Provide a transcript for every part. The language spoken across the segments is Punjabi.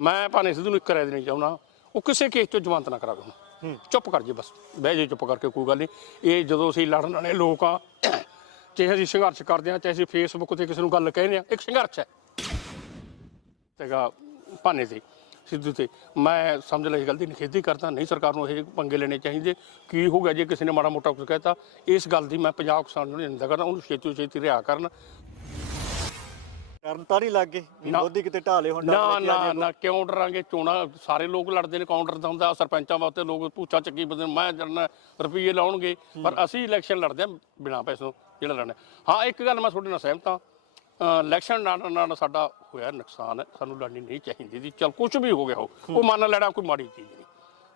ਮੈਂ ਭਾਨੇ ਸਿੱਧੂ ਨੂੰ ਇੱਕ ਰਾਏ ਦੇਣੀ ਚਾਹੁੰਦਾ ਉਹ ਕਿਸੇ ਕੇਸ ਤੋਂ ਜ਼ਮਾਨਤ ਨਾ ਕਰਾਵੇ ਹੁਣ। ਚੁੱਪ ਕਰ ਜੇ ਬਸ ਬਹਿ ਜੇ ਚੁੱਪ ਕਰਕੇ ਕੋਈ ਗੱਲ ਨਹੀਂ। ਇਹ ਜਦੋਂ ਅਸੀਂ ਲੜਨ ਵਾਲੇ ਲੋਕ ਆ ਚਾਹੇ ਅਸੀਂ ਸੰਘਰਸ਼ ਕਰਦੇ ਆ ਚਾਹੇ ਅਸੀਂ ਫੇਸਬੁੱਕ ਤੇ ਕਿਸੇ ਨੂੰ ਗੱਲ ਕਹਿੰਦੇ ਆ ਇੱਕ ਸੰਘਰਸ਼ ਹੈ। ਤੇਗਾ ਭਾਨੇ ਤੇ ਸਿੱਧੂ ਤੇ ਮੈਂ ਸਮਝ ਲਈ ਗਲਤੀ ਨਿਖੇਧੀ ਕਰਦਾ ਨਹੀਂ ਸਰਕਾਰ ਨੂੰ ਇਹ ਪੰਗੇ ਲੈਣੇ ਚਾਹੀਦੇ। ਕੀ ਹੋ ਗਿਆ ਜੇ ਕਿਸੇ ਨੇ ਮਾੜਾ ਮੋਟਾ ਕੁਝ ਕਹਿਤਾ ਇਸ ਗੱਲ ਦੀ ਮੈਂ ਪੰਜਾਬ ਕਿਸਾਨ ਨੂੰ ਨਿੰਦਾ ਕਰਦਾ ਉਹਨੂੰ ਛੇਤੀ ਛੇਤੀ ਰਿਹਾ ਕਰਨ। ਕਰਨ ਤਾਂ ਨਹੀਂ ਲੱਗ ਵੀ ਨਾ। ਮੋਦੀ ਕਿਤੇ ਢਾਲੇ ਹੁਣ ਡਰ ਨਾ ਲੱਗ ਨਾ। ਨਾ ਕਿਉਂ ਡਰਾਂਗੇ? ਚੋਣਾ ਸਾਰੇ ਲੋਕ ਲੜਦੇ ਨੇ ਕਾਊਂਟਰ ਦਾ ਹੁੰਦਾ ਸਰਪੰਚਾਂ ਵਾਸਤੇ ਲੋਕ ਪੂਛਾ ਚੱਕੀ ਬੰਦੇ ਮੈਂ ਜਰਨਾ ਰੁਪਈਏ ਲਾਉਣਗੇ ਪਰ ਅਸੀਂ ਇਲੈਕਸ਼ਨ ਲੜਦੇ ਆ ਬਿਨਾਂ ਪੈਸੋਂ ਜਿਹੜਾ ਲੜਨਾ ਹਾਂ। ਇੱਕ ਗੱਲ ਮੈਂ ਤੁਹਾਡੇ ਨਾਲ ਸਹਿਮਤ ਹਾਂ। ਇਲੈਕਸ਼ਨ ਨਾਲ ਨਾਲ ਸਾਡਾ ਹੋਇਆ ਨੁਕਸਾਨ ਹੈ ਸਾਨੂੰ ਲੜਨੀ ਨਹੀਂ ਚਾਹੀਦੀ ਸੀ ਚਲ ਕੁਝ ਵੀ ਹੋ ਗਿਆ ਹੋ ਉਹ ਮੰਨ ਲੈਣਾ ਕੋਈ ਮਾੜੀ ਚੀਜ਼ ਨਹੀਂ।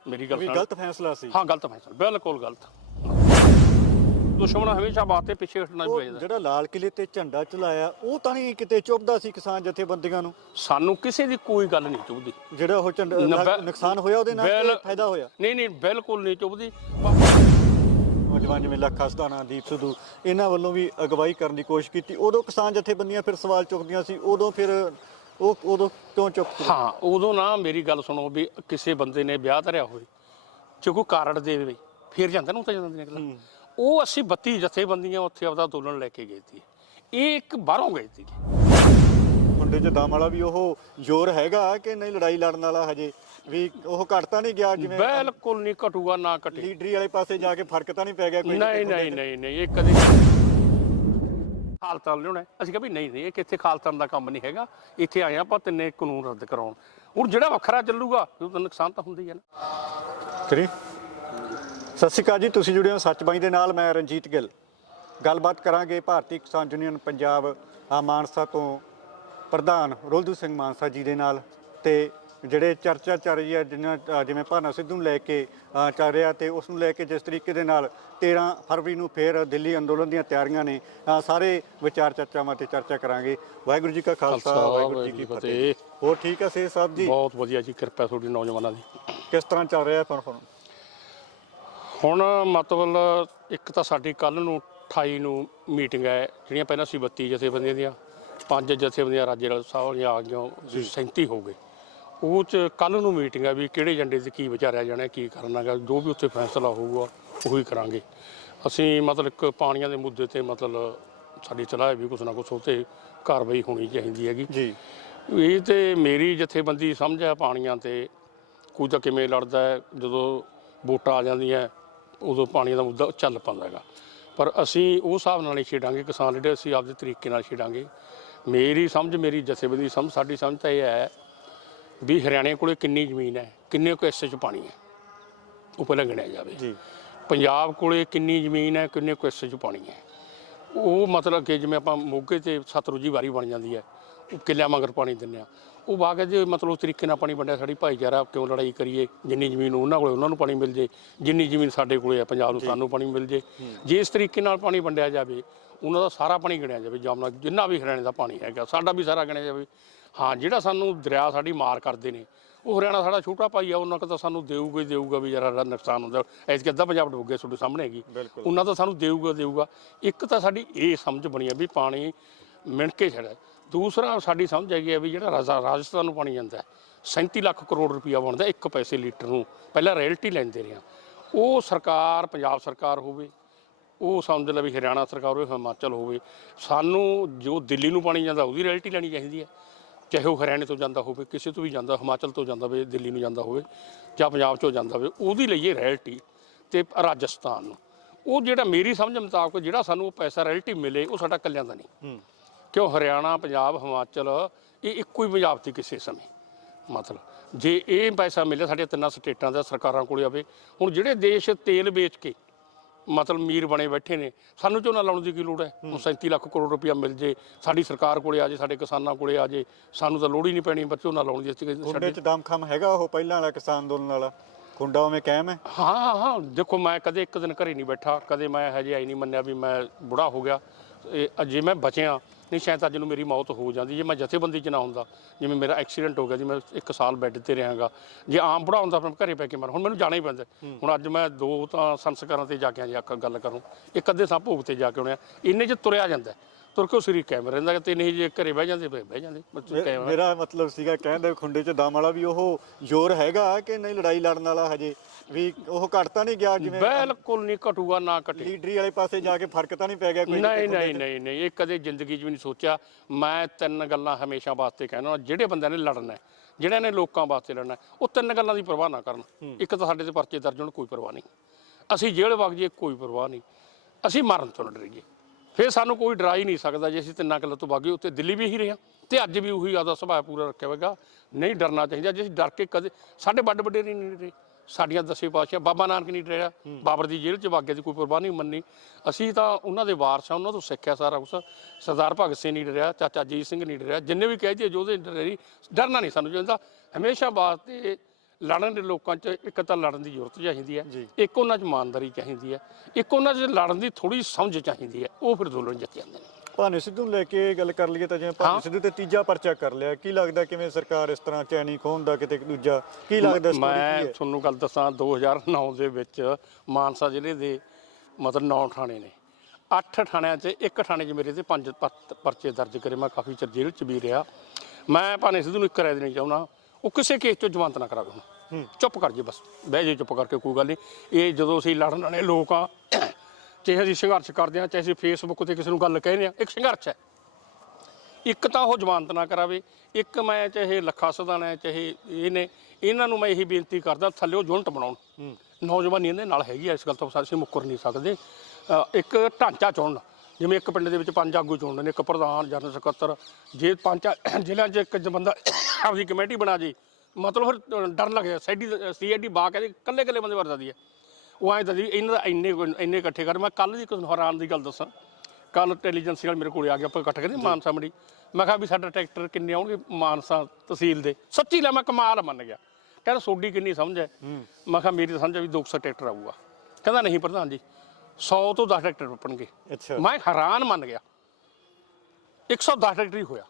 ਮੇਰੀ ਗੱਲ ਵੀ ਸੁਣ। ਗਲਤ ਫੈਸਲਾ ਸੀ। ਹਾਂ ਗਲਤ ਫੈਸਲਾ ਬਿਲਕੁਲ ਗਲਤ। ਦੁਸ਼ਮਣ ਹਮੇਸ਼ਾ ਬਾਤੇ ਪਿੱਛੇ ਹਟਣਾ ਉਹ ਚਾਹੀਦਾ ਜਿਹੜਾ ਲਾਲ ਕਿਲੇ ਤੇ ਝੰਡਾ ਚਲਾਇਆ ਉਹ ਤਾਂ ਨਹੀਂ ਕਿਤੇ ਚੁੱਭਦਾ ਸੀ ਕਿਸਾਨ ਜਥੇਬੰਦੀਆਂ ਨੂੰ? ਸਾਨੂੰ ਕਿਸੇ ਦੀ ਕੋਈ ਗੱਲ ਨਹੀਂ ਚੁਭਦੀ। ਜਿਹੜਾ ਉਹ ਝੰਡਾ ਨੁਕਸਾਨ ਹੋਇਆ ਉਹਦੇ ਨਾਲ ਬਿਲ- ਕਿ ਫਾਇਦਾ ਹੋਇਆ? ਨਹੀਂ ਨਹੀਂ ਬਿਲਕੁਲ ਨਹੀਂ ਚੁਭਦੀ। ਨੌਜਵਾਨ ਜਿਵੇਂ ਲੱਖਾ ਸਦਾਨਾ ਦੀਪ ਸਿੱਧੂ ਇਹਨਾਂ ਵੱਲੋਂ ਵੀ ਅਗਵਾਈ ਕਰਨ ਦੀ ਕੋਸ਼ਿਸ਼ ਕੀਤੀ। ਉਦੋਂ ਕਿਸਾਨ ਜਥੇਬੰਦੀਆਂ ਫਿਰ ਸਵਾਲ ਚੁੱਕਦੀਆਂ ਸੀ ਉਦੋਂ ਫਿਰ ਉਹ ਉਦੋਂ ਕਿਉਂ ਚੁੱਪ ਸੀ? ਹਾਂ ਉਦੋਂ ਨਾ ਮੇਰੀ ਗੱਲ ਸੁਣੋ ਵੀ ਕਿਸੇ ਬੰਦੇ ਨੇ ਵਿਆਹ ਧਰਿਆ ਹੋਵੇ ਜੇ ਕੋਈ ਕਾਰਡ ਦੇ ਦੇਵੇ ਫਿਰ ਜਾਂਦਾ ਨਾ ਤਾਂ ਜਾਂਦਾ ਨਿਕਲਾ ਉਹ ਅਸੀਂ 32 ਜਥੇਬੰਦੀਆਂ ਉੱਥੇ ਆਪਦਾ ਅੰਦੋਲਨ ਲੈ ਕੇ ਗਏ ਸੀ। ਇਹ ਇੱਕ ਬਾਹਰੋਂ ਗਏ ਸੀ। ਮੁੰਡੇ ਚ ਦਮ ਵਾਲਾ ਵੀ ਉਹ ਜ਼ੋਰ ਹੈਗਾ ਕਿ ਨਹੀਂ ਲੜਾਈ ਲੜਨ ਵਾਲਾ ਹਜੇ? ਵੀ ਉਹ ਘਟਤਾ ਨਹੀਂ ਗਿਆ ਜਿਵੇਂ ਬਿਲਕੁਲ ਨਹੀਂ ਘਟੂਗਾ ਨਾ ਘਟੇ। ਲੀਡਰੀ ਵਾਲੇ ਪਾਸੇ ਜਾ ਕੇ ਫ਼ਰਕ ਤਾਂ ਨਹੀਂ ਪੈ ਗਿਆ ਕੋਈ ਨਹੀਂ ਨਹੀਂ ਨਹੀਂ ਨਹੀਂ ਇਹ ਕਦੇ ਖਾਲਸਾ ਲਿਆਉਣਾ ਅਸੀਂ ਕਿਹਾ ਵੀ ਨਹੀਂ ਨਹੀਂ ਇਹ ਕਿੱਥੇ ਖਾਲਸਾ ਦਾ ਕੰਮ ਨਹੀਂ ਹੈਗਾ। ਇੱਥੇ ਆਏ ਆਪਾਂ ਤਿੰਨੇ ਕਾਨੂੰਨ ਰੱਦ ਕਰਾਉਣ। ਹੁਣ ਜਿਹੜਾ ਵੱਖਰਾ ਚੱਲੂਗਾ ਉਹ ਤਾਂ ਨੁਕਸਾਨ ਤਾਂ ਹੁੰਦਾ ਹੀ ਹੈ ਨਾ। ਕਰੀ ਸਤਿ ਸ਼੍ਰੀ ਅਕਾਲ ਜੀ ਤੁਸੀਂ ਜੁੜੇ ਹੋ ਸੱਚ ਬਾਈ ਦੇ ਨਾਲ ਮੈਂ ਰਣਜੀਤ ਗਿੱਲ। ਗੱਲਬਾਤ ਕਰਾਂਗੇ ਭਾਰਤੀ ਕਿਸਾਨ ਯੂਨੀਅਨ ਪੰਜਾਬ ਆ ਮਾਨਸਾ ਤੋਂ ਪ੍ਰਧਾਨ ਰੋਲਦੂ ਸਿੰਘ ਮਾਨਸਾ ਜੀ ਦੇ ਨਾਲ ਤੇ ਜਿਹੜੇ ਚਰਚਾ ਚੱਲ ਰਹੀ ਹੈ ਜਿਨ੍ਹਾਂ ਜਿਵੇਂ ਭਾਨਾ ਸਿੱਧੂ ਨੂੰ ਲੈ ਕੇ ਚੱਲ ਰਿਹਾ ਤੇ ਉਸ ਨੂੰ ਲੈ ਕੇ ਜਿਸ ਤਰੀਕੇ ਦੇ ਨਾਲ 13 ਫਰਵਰੀ ਨੂੰ ਫੇਰ ਦਿੱਲੀ ਅੰਦੋਲਨ ਦੀਆਂ ਤਿਆਰੀਆਂ ਨੇ ਸਾਰੇ ਵਿਚਾਰ ਚਰਚਾਵਾਂ ਤੇ ਚਰਚਾ ਕਰਾਂਗੇ। ਵਾਹਿਗੁਰੂ ਜੀ ਕਾ ਖਾਲਸਾ ਵਾਹਿਗੁਰੂ ਜੀ ਕੀ ਫਤਿਹ। ਹੋਰ ਠੀਕ ਹੈ ਸੇ ਸਾਹਿਬ ਜੀ? ਬਹੁਤ ਵਧੀਆ ਜੀ ਕਿਰਪਾ ਤੁਹਾਡੀ ਨੌਜਵਾਨਾਂ ਦੀ। ਕਿਸ ਤਰ੍ਹਾਂ ਚੱਲ ਰਿਹਾ ਤੁਹਾਨੂੰ ਹੁਣ ਹੁਣ ਮਤਲਬ ਇੱਕ ਤਾਂ ਸਾਡੀ ਕੱਲ ਨੂੰ 28 ਨੂੰ ਮੀਟਿੰਗ ਹੈ ਜਿਹੜੀਆਂ ਪਹਿਲਾਂ ਸੀ 32 ਜਥੇਬੰਦੀਆਂ ਦੀਆਂ ਪੰਜ ਜਥੇਬੰਦੀਆਂ ਰਾਜੇ ਸਾਹਿਬ ਦੀਆਂ ਆ ਗਈਆਂ 37 ਹੋ ਗਏ। ਉਹ ਚ ਕੱਲ ਨੂੰ ਮੀਟਿੰਗ ਹੈ ਵੀ ਕਿਹੜੇ ਏਜੰਡੇ ਤੇ ਕੀ ਵਿਚਾਰਿਆ ਜਾਣਾ ਕੀ ਕਰਨਾਗਾ ਜੋ ਵੀ ਉੱਥੇ ਫੈਸਲਾ ਹੋਊਗਾ ਉਹੀ ਕਰਾਂਗੇ। ਅਸੀਂ ਮਤਲਬ ਇੱਕ ਪਾਣੀਆਂ ਦੇ ਮੁੱਦੇ ਤੇ ਮਤਲਬ ਸਾਡੀ ਸਲਾਹ ਹੈ ਵੀ ਕੁਛ ਨਾ ਕੁਛ ਉੱਤੇ ਕਾਰਵਾਈ ਹੋਣੀ ਚਾਹੀਦੀ ਹੈਗੀ। ਜੀ। ਇਹ ਤੇ ਮੇਰੀ ਜਥੇਬੰਦੀ ਸਮਝ ਹੈ ਪਾਣੀਆਂ ਤੇ ਕੋਈ ਤਾਂ ਕਿਵੇਂ ਲੜਦਾ ਹੈ ਜਦੋਂ ਵੋਟਾਂ ਆ ਜਾਂਦੀਆਂ ਉਦੋਂ ਪਾਣੀ ਦਾ ਮੁੱਦਾ ਚੱਲ ਪੈਂਦਾ ਹੈਗਾ। ਪਰ ਅਸੀਂ ਉਹ ਹਿਸਾਬ ਨਾਲ ਹੀ ਛੇੜਾਂਗੇ ਕਿਸਾਨ ਲੀਡਰ ਅਸੀਂ ਆਪਦੇ ਤਰੀਕੇ ਨਾਲ ਛੇੜਾਂਗੇ ਮੇਰੀ ਸਮਝ ਮੇਰੀ ਜਥੇਬੰਦੀ ਸਮਝ ਸਾਡੀ ਸਮਝ ਤਾਂ ਇਹ ਹੈ ਵੀ ਹਰਿਆਣੇ ਕੋਲੇ ਕਿੰਨੀ ਜ਼ਮੀਨ ਹੈ ਕਿੰਨੇ ਕੁ ਹਿੱਸੇ 'ਚ ਪਾਣੀ ਹੈ ਉਹ ਪਹਿਲਾਂ ਗਿਣਿਆ ਜਾਵੇ। ਜੀ। ਪੰਜਾਬ ਕੋਲੇ ਕਿੰਨੀ ਜ਼ਮੀਨ ਹੈ ਕਿੰਨੇ ਕੁ ਹਿੱਸੇ 'ਚ ਪਾਣੀ ਹੈ। ਉਹ ਮਤਲਬ ਕਿ ਜਿਵੇਂ ਆਪਾਂ ਮੋਗੇ ਤੇ ਸਤਲੁਜੀ ਵਾਰੀ ਬਣ ਜਾਂਦੀ ਹੈ ਉਹ ਕਿੱਲਿਆਂ ਮਗਰ ਪਾਣੀ ਦਿੰਦੇ ਆ ਉਹ ਬਾਗ ਜੇ ਮਤਲਬ ਉਸ ਤਰੀਕੇ ਨਾਲ ਪਾਣੀ ਵੰਡਿਆ ਸਾਡੀ ਭਾਈਚਾਰਾ ਕਿਉਂ ਲੜਾਈ ਕਰੀਏ? ਜਿੰਨੀ ਜ਼ਮੀਨ ਉਹਨਾਂ ਕੋਲੇ ਉਹਨਾਂ ਨੂੰ ਪਾਣੀ ਮਿਲ ਜੇ ਜਿੰਨੀ ਜ਼ਮੀਨ ਸਾਡੇ ਕੋਲੇ ਹੈ ਪੰਜਾਬ ਨੂੰ ਸਾਨੂੰ ਪਾਣੀ ਮਿਲ ਜੇ। ਜੇ ਇਸ ਤਰੀਕੇ ਨਾਲ ਪਾਣੀ ਵੰਡਿਆ ਜਾਵੇ ਉਹਨਾਂ ਦਾ ਸਾਰਾ ਪਾਣੀ ਗਿਣਿਆ ਜਾਵੇ ਜਮਨਾ ਜਿੰਨਾ ਵੀ ਹਰਿਆਣੇ ਦਾ ਪਾਣੀ ਹੈਗਾ ਸਾਡਾ ਵੀ ਸਾਰਾ ਗਿਣਿਆ ਜਾਵੇ। ਹਾਂ ਜਿਹੜਾ ਸਾਨੂੰ ਦਰਿਆ ਸਾਡੀ ਮਾਰ ਕਰਦੇ ਨੇ ਉਹ ਹਰਿਆਣਾ ਸਾਡਾ ਛੋਟਾ ਭਾਈ ਆ ਉਹਨਾਂ ਤਾਂ ਸਾਨੂੰ ਦੇਊਗਾ ਹੀ ਦੇਊਗਾ ਵੀ ਜਰਾ ਦਾ ਨੁਕਸਾਨ ਹੁੰਦਾ। ਐਸ ਅੱਧਾ ਪੰਜਾਬ ਡੁੱਬ ਗਿਆ ਤੁਹਾਡੇ ਸਾਹਮਣੇ ਹੈਗੀ। ਉਹਨਾਂ ਤਾਂ ਸਾਨੂੰ ਦੇਊਗਾ ਦੇਊਗਾ। ਇੱਕ ਤਾਂ ਸਾਡੀ ਇਹ ਸਮਝ ਬਣੀ ਆ ਵੀ ਪਾਣੀ ਮਿਣ ਕੇ ਛੜਾ ਦੂਸਰਾ ਸਾਡੀ ਸਮਝ ਹੈਗੀ ਹੈ ਵੀ ਜਿਹੜਾ ਰਾਜਾ ਰਾਜਸਥਾਨ ਨੂੰ ਪਾਣੀ ਜਾਂਦਾ ਹੈ, 37 ਲੱਖ ਕਰੋੜ ਰੁਪਇਆ ਬਣਦਾ ਇੱਕ ਪੈਸੇ ਲੀਟਰ ਨੂੰ ਪਹਿਲਾਂ ਰੈਲਟੀ ਲੈਂਦੇ ਰਹੇ ਆ। ਉਹ ਸਰਕਾਰ ਪੰਜਾਬ ਸਰਕਾਰ ਹੋਵੇ ਉਹ ਸਮਝ ਲੈ ਵੀ ਹਰਿਆਣਾ ਸਰਕਾਰ ਹੋਵੇ ਹਿਮਾਚਲ ਹੋਵੇ ਸਾਨੂੰ ਜੋ ਦਿੱਲੀ ਨੂੰ ਪਾਣੀ ਜਾਂਦਾ ਉਹਦੀ ਰੈਲਟੀ ਲੈਣੀ ਚਾਹੀਦੀ ਹੈ। ਚਾਹੇ ਉਹ ਹਰਿਆਣੇ ਤੋਂ ਜਾਂਦਾ ਹੋਵੇ ਕਿਸੇ ਤੋਂ ਵੀ ਜਾਂਦਾ ਹਿਮਾਚਲ ਤੋਂ ਜਾਂਦਾ ਹੋਵੇ ਦਿੱਲੀ ਨੂੰ ਜਾਂਦਾ ਹੋਵੇ ਜਾਂ ਪੰਜਾਬ ਚੋਂ ਜਾਂਦਾ ਹੋਵੇ ਉਹਦੀ ਲਈਏ ਰੈਲਟੀ ਤੇ ਰਾਜਸਥਾਨ ਨੂੰ। ਉਹ ਜਿਹੜਾ ਮੇਰੀ ਸਮਝ ਮੁਤਾਬਕ ਜਿਹੜਾ ਸਾਨੂੰ ਉਹ ਪੈਸਾ ਰੈਲਟੀ ਮਿਲੇ ਉਹ ਸਾਡਾ ਕੱਲਿਆਂ ਦਾ ਨਹੀਂ। ਹੂੰ ਕਿਉਂ ਹਰਿਆਣਾ ਪੰਜਾਬ ਹਿਮਾਚਲ ਇਹ ਇੱਕੋ ਹੀ ਪੰਜਾਬ ਸੀ ਕਿਸੇ ਸਮੇਂ। ਮਤਲਬ ਜੇ ਇਹ ਪੈਸਾ ਮਿਲੇ ਸਾਡੇ ਤਿੰਨਾਂ ਸਟੇਟਾਂ ਦਾ ਸਰਕਾਰਾਂ ਕੋਲੇ ਆਵੇ ਹੁਣ ਜਿਹੜੇ ਦੇਸ਼ ਤੇਲ ਵੇਚ ਕੇ ਮਤਲਬ ਮੀਰ ਬਣੇ ਬੈਠੇ ਨੇ ਸਾਨੂੰ ਝੋਨਾ ਲਾਉਣ ਦੀ ਕੀ ਲੋੜ ਹੈ? ਹੁਣ 37 ਲੱਖ ਕਰੋੜ ਰੁਪਇਆ ਮਿਲ ਜੇ ਸਾਡੀ ਸਰਕਾਰ ਕੋਲੇ ਆ ਜੇ ਸਾਡੇ ਕਿਸਾਨਾਂ ਕੋਲੇ ਆ ਜੇ ਸਾਨੂੰ ਤਾਂ ਲੋੜ ਹੀ ਨਹੀਂ ਪੈਣੀ ਪਰ ਝੋਨਾ ਲਾਉਣ ਦੀ ਅਸੀਂ ਸਾਡੇ ਚ ਦਮਖਮ ਹੈਗਾ ਉਹ ਪਹਿਲਾਂ ਵਾਲਾ ਕਿਸਾਨ ਅੰਦੋਲਨ ਵਾਲਾ? ਕੁੰਡਾ ਉਵੇਂ ਕਾਇਮ ਹੈ? ਹਾਂ ਹਾਂ ਹਾਂ ਦੇਖੋ ਮੈਂ ਕਦੇ ਇੱਕ ਦਿਨ ਘਰੇ ਨਹੀਂ ਬੈਠਾ ਕਦੇ ਮੈਂ ਹਜੇ ਆਈ ਨਹੀਂ ਮੰਨਿਆ ਵੀ ਮੈਂ ਬੁੜਾ ਹੋ ਗਿਆ ਇਹ ਜੇ ਮੈਂ ਬਚਿਆ। ਨਹੀਂ ਸ਼ਾਇਦ ਅੱਜ ਨੂੰ ਮੇਰੀ ਮੌਤ ਹੋ ਜਾਂਦੀ ਜੇ ਮੈਂ ਜਥੇਬੰਦੀ 'ਚ ਨਾ ਹੁੰਦਾ ਜਿਵੇਂ ਮੇਰਾ ਐਕਸੀਡੈਂਟ ਹੋ ਗਿਆ ਜੀ ਮੈਂ ਇੱਕ ਸਾਲ ਬੈੱਡ ਤੇ ਰਹਾਂਗਾ ਜੇ ਆਮ ਬੁੜਾ ਹੁੰਦਾ ਫਿਰ ਘਰੇ ਪੈ ਕੇ ਮਰ ਹੁਣ ਮੈਨੂੰ ਜਾਣਾ ਹੀ ਪੈਂਦਾ। ਹੁਣ ਅੱਜ ਮੈਂ ਦੋ ਤਾਂ ਸੰਸਕਾਰਾਂ ਤੇ ਜਾ ਕੇ ਆ ਜੀ ਗੱਲ ਕਰੂੰ ਇੱਕ ਅੱਧੇ ਸਾਂ ਭੋਗ ਤੇ ਜਾ ਕੇ ਆਉਣਿਆ ਇੰਨੇ 'ਚ ਤੁਰਿਆ ਜਾਂਦਾ। ਤੁਰ ਕੇ ਸਰੀਰ ਕਾਇਮ ਰਹਿੰਦਾ ਤੇ ਨਹੀਂ ਜੇ ਘਰੇ ਬਹਿ ਜਾਂਦੇ ਬਹਿ ਬਹਿ ਜਾਂਦੇ ਮੇਰਾ ਮਤਲਬ ਸੀਗਾ ਕਹਿੰਦੇ ਖੁੰਡੇ 'ਚ ਦਮ ਵਾਲਾ ਵੀ ਉਹ ਜ਼ੋਰ ਹੈਗਾ ਕਿ ਨਹੀਂ ਲੜਾਈ ਲੜਨ ਵਾਲਾ ਹਜੇ? ਵੀ ਉਹ ਘਟਤਾ ਨਹੀਂ ਗਿਆ ਜਿਵੇਂ ਬਿਲਕੁਲ ਨਹੀਂ ਘਟੂਗਾ ਨਾ ਘਟੇ। ਲੀਡਰੀ ਵਾਲੇ ਪਾਸੇ ਜਾ ਕੇ ਫ਼ਰਕ ਤਾਂ ਨਹੀਂ ਪੈ ਗਿਆ ਕੋਈ ਨਹੀਂ ਨਹੀਂ ਨਹੀਂ ਨਹੀਂ ਇਹ ਕਦੇ ਜ਼ਿੰਦਗੀ 'ਚ ਵੀ ਨਹੀਂ ਸੋਚਿਆ। ਮੈਂ ਤਿੰਨ ਗੱਲਾਂ ਹਮੇਸ਼ਾ ਵਾਸਤੇ ਕਹਿਣਾ ਜਿਹੜੇ ਬੰਦਿਆਂ ਨੇ ਲੜਨਾ ਹੈ ਜਿਹੜਿਆਂ ਨੇ ਲੋਕਾਂ ਵਾਸਤੇ ਲੜਨਾ ਹੈ, ਉਹ ਤਿੰਨ ਗੱਲਾਂ ਦੀ ਪਰਵਾਹ ਨਾ ਕਰਨ। ਇੱਕ ਤਾਂ ਸਾਡੇ ਤੇ ਪਰਚੇ ਦਰਜ ਹੋਣ ਕੋਈ ਪਰਵਾਹ ਨਹੀਂ। ਅਸੀਂ ਜੇਲ੍ਹ ਵਗ ਜਾਈਏ ਕੋਈ ਪਰਵਾਹ ਨਹੀਂ। ਅਸੀਂ ਮਰਨ ਤੋਂ ਨਾ ਡਰੀਏ ਫਿਰ ਸਾਨੂੰ ਕੋਈ ਡਰਾ ਹੀ ਨਹੀਂ ਸਕਦਾ ਜੇ ਅਸੀਂ ਤਿੰਨਾਂ ਗੱਲਾਂ ਤੋਂ ਬਾਗੇ ਉੱਤੇ ਦਿੱਲੀ ਵੀ ਹੀ ਰਹੇ ਹਾਂ ਤੇ ਅੱਜ ਵੀ ਉਹੀ ਆਦਾ ਸੁਭਾਅ ਪੂਰਾ ਰੱਖਿਆ ਹੋਵੇਗਾ ਨਹੀਂ ਡਰਨਾ ਚਾਹੀਦਾ, ਜੇ ਅਸੀਂ ਡਰ ਕੇ ਕਦੇ ਸਾਡੇ ਵੱਡ ਵੱਡੇ ਨਹੀਂ ਰਹੇ, ਸਾਡੀਆਂ ਦਸੇ ਪਾਤਸ਼ਾਹ, ਬਾਬਾ ਨਾਨਕ ਨਹੀਂ ਡਰਿਆ ਬਾਬਰ ਦੀ ਜੇਲ੍ਹ 'ਚ ਵਾਗੇ ਦੀ ਕੋਈ ਪਰਵਾਹ ਨਹੀਂ ਮੰਨੀ। ਅਸੀਂ ਤਾਂ ਉਹਨਾਂ ਦੇ ਵਾਰਸ ਆ ਉਹਨਾਂ ਤੋਂ ਸਿੱਖਿਆ ਸਾਰਾ ਕੁਛ। ਸਰਦਾਰ ਭਗਤ ਸਿੰਘ ਨਹੀਂ ਡਰਿਆ, ਚਾਚਾ ਜੀਤ ਸਿੰਘ ਨਹੀਂ ਡਰਿਆ, ਜਿੰਨੇ ਵੀ ਕਹਿ ਦਈਏ ਜੋਧੇ ਡਰੇ ਡਰਨਾ ਨਹੀਂ ਸਾਨੂੰ ਚਾਹੀਦਾ। ਹਮੇਸ਼ਾ ਵਾਸਤੇ ਲੜਨ ਦੇ ਲੋਕਾਂ 'ਚ ਇੱਕ ਤਾਂ ਲੜਨ ਦੀ ਜ਼ਰੂਰਤ ਚਾਹੀਦੀ ਹੈ। ਇੱਕ ਉਹਨਾਂ 'ਚ ਇਮਾਨਦਾਰੀ ਚਾਹੀਦੀ ਹੈ ਇੱਕ ਉਹਨਾਂ 'ਚ ਲੜਨ ਦੀ ਥੋੜੀ ਸਮਝ ਚਾਹੀਦੀ ਹੈ ਉਹ ਫਿਰ ਦੋਨੋਂ ਜਿੱਤ ਜਾਂਦੇ ਨੇ ਭਾਨੇ ਸਿੱਧੂ ਨੂੰ ਲੈ ਕੇ ਗੱਲ ਕਰ ਲਈਏ ਤਾਂ ਜਿਵੇਂ ਭਾਨੇ। ਸਿੱਧੂ ਤੇ ਤੀਜਾ ਪਰਚਾ ਕਰ ਲਿਆ ਕੀ ਲੱਗਦਾ ਕਿਵੇਂ ਸਰਕਾਰ ਇਸ ਤਰ੍ਹਾਂ ਚੈਨੀ ਖੋਹਣ ਦਾ ਕਿਤੇ ਦੂਜਾ ਕੀ ਲੱਗਦਾ ਮੈਂ ਤੁਹਾਨੂੰ ਗੱਲ ਦੱਸਾਂ 2009 ਦੇ ਵਿੱਚ ਮਾਨਸਾ ਜ਼ਿਲ੍ਹੇ ਦੇ ਮਤਲਬ 9 ਥਾਣੇ ਨੇ 8 ਥਾਣਿਆਂ 'ਚ ਇੱਕ ਥਾਣੇ 'ਚ ਮੇਰੇ ਤੇ ਪੰਜ ਪਰ- ਪਰਚੇ ਦਰਜ ਕਰੇ ਮੈਂ ਕਾਫੀ ਚਿਰ ਜੇਲ੍ਹ 'ਚ ਵੀ ਰਿਹਾ ਮੈਂ ਭਾਨੇ ਸਿੱਧੂ ਨੂੰ ਇੱਕ ਰਾਏ ਦੇਣੀ ਚਾਹੁੰਦਾ ਉਹ ਕਿਸੇ ਕੇਸ 'ਚੋਂ ਜ਼ਮਾਨਤ ਨਾ ਕਰਾਵੇ ਚੁੱਪ ਕਰ ਜੇ ਬਸ। ਬਹਿ ਜੇ ਚੁੱਪ ਕਰਕੇ ਕੋਈ ਗੱਲ ਨਹੀਂ ਇਹ ਜਦੋਂ ਅਸੀਂ ਲੜਨ ਵਾਲੇ ਲੋਕ ਆ ਚਾਹੇ ਅਸੀਂ ਸੰਘਰਸ਼ ਕਰਦੇ ਆ ਚਾਹੇ ਅਸੀਂ ਫੇਸਬੁੱਕ ਤੇ ਕਿਸੇ ਨੂੰ ਗੱਲ ਕਹਿੰਦੇ ਆ ਇੱਕ ਸੰਘਰਸ਼ ਹੈ। ਇੱਕ ਤਾਂ ਉਹ ਜ਼ਮਾਨਤ ਨਾ ਕਰਾਵੇ। ਇੱਕ ਮੈਂ ਚਾਹੇ ਲੱਖਾ ਸਦਾਣਾ ਹੈ, ਚਾਹੇ ਇਹ ਨੇ ਇਹਨਾਂ ਨੂੰ ਮੈਂ ਇਹੀ ਬੇਨਤੀ ਕਰਦਾ ਥੱਲੇ ਉਹ ਯੂਨਿਟ ਬਣਾਉਣ। ਨੌਜਵਾਨੀ ਇਹਦੇ ਨਾਲ ਹੈਗੀ ਆ ਇਸ ਗੱਲ ਤੋਂ ਅਸੀਂ ਮੁੱਕਰ ਨਹੀਂ ਸਕਦੇ। ਇੱਕ ਢਾਂਚਾ ਚੁਣਨ ਜਿਵੇਂ ਇੱਕ ਪਿੰਡ ਦੇ ਵਿੱਚ ਪੰਜ ਆਗੂ ਚੁਣਦੇ ਨੇ ਇੱਕ ਪ੍ਰਧਾਨ ਜਨਰਲ ਸਕੱਤਰ ਜੇ ਪੰਜ ਜ਼ਿਲ੍ਹਿਆਂ 'ਚ ਇੱਕ ਬੰਦਾ ਆਪਦੀ ਕਮੇਟੀ ਬਣਾ ਜੇ ਮਤਲਬ ਫਿਰ ਡਰ ਲੱਗਿਆ ਸੈਡੀ ਸੀਆਈਡੀ ਬਾ ਕਹਿੰਦੇ ਕੱਲੇ ਕੱਲੇ ਬੰਦੇ ਵਰਤਦੀ ਹੈ ਉਹ ਐਂ ਦੱਸਦੀ ਇਹਨਾਂ ਦਾ ਇੰਨੇ ਇੰਨੇ ਇਕੱਠੇ ਕਰ। ਮੈਂ ਕੱਲ ਦੀ ਕੁਝ ਹੈਰਾਨ ਦੀ ਗੱਲ ਦੱਸਾਂ। ਕੱਲ ਇੰਟੈਲੀਜੈਂਸ ਵਾਲ ਮੇਰੇ ਕੋਲੇ ਆ ਗਿਆ ਆਪਾਂ ਇਕੱਠ ਕਰੇ ਮਾਨਸਾ ਮੰਡੀ। ਮੈਂ ਕਿਹਾ ਵੀ ਸਾਡਾ ਟਰੈਕਟਰ ਕਿੰਨੇ ਆਉਣਗੇ? ਮਾਨਸਾ ਤਹਿਸੀਲ ਦੇ। ਸੱਚੀ ਲੈ ਮੈਂ ਕਮਾਲ ਮੰਨ ਗਿਆ। ਕਹਿੰਦਾ ਸੋਡੀ ਕਿੰਨੀ ਸਮਝ ਹੈ? ਮੈਂ ਕਿਹਾ ਮੇਰੀ ਤਾਂ ਸਮਝ ਹੈ ਵੀ 200 ਟਰੈਕਟਰ ਆਊਗਾ। ਕਹਿੰਦਾ ਨਹੀਂ ਪ੍ਰਧਾਨ ਜੀ 100 ਤੋਂ 10 ਟਰੈਕਟਰ ਅੱਛਾ। ਮੈਂ ਹੈਰਾਨ ਮੰਨ ਗਿਆ। 110 ਟਰੈਕਟਰ ਹੀ ਹੋਇਆ।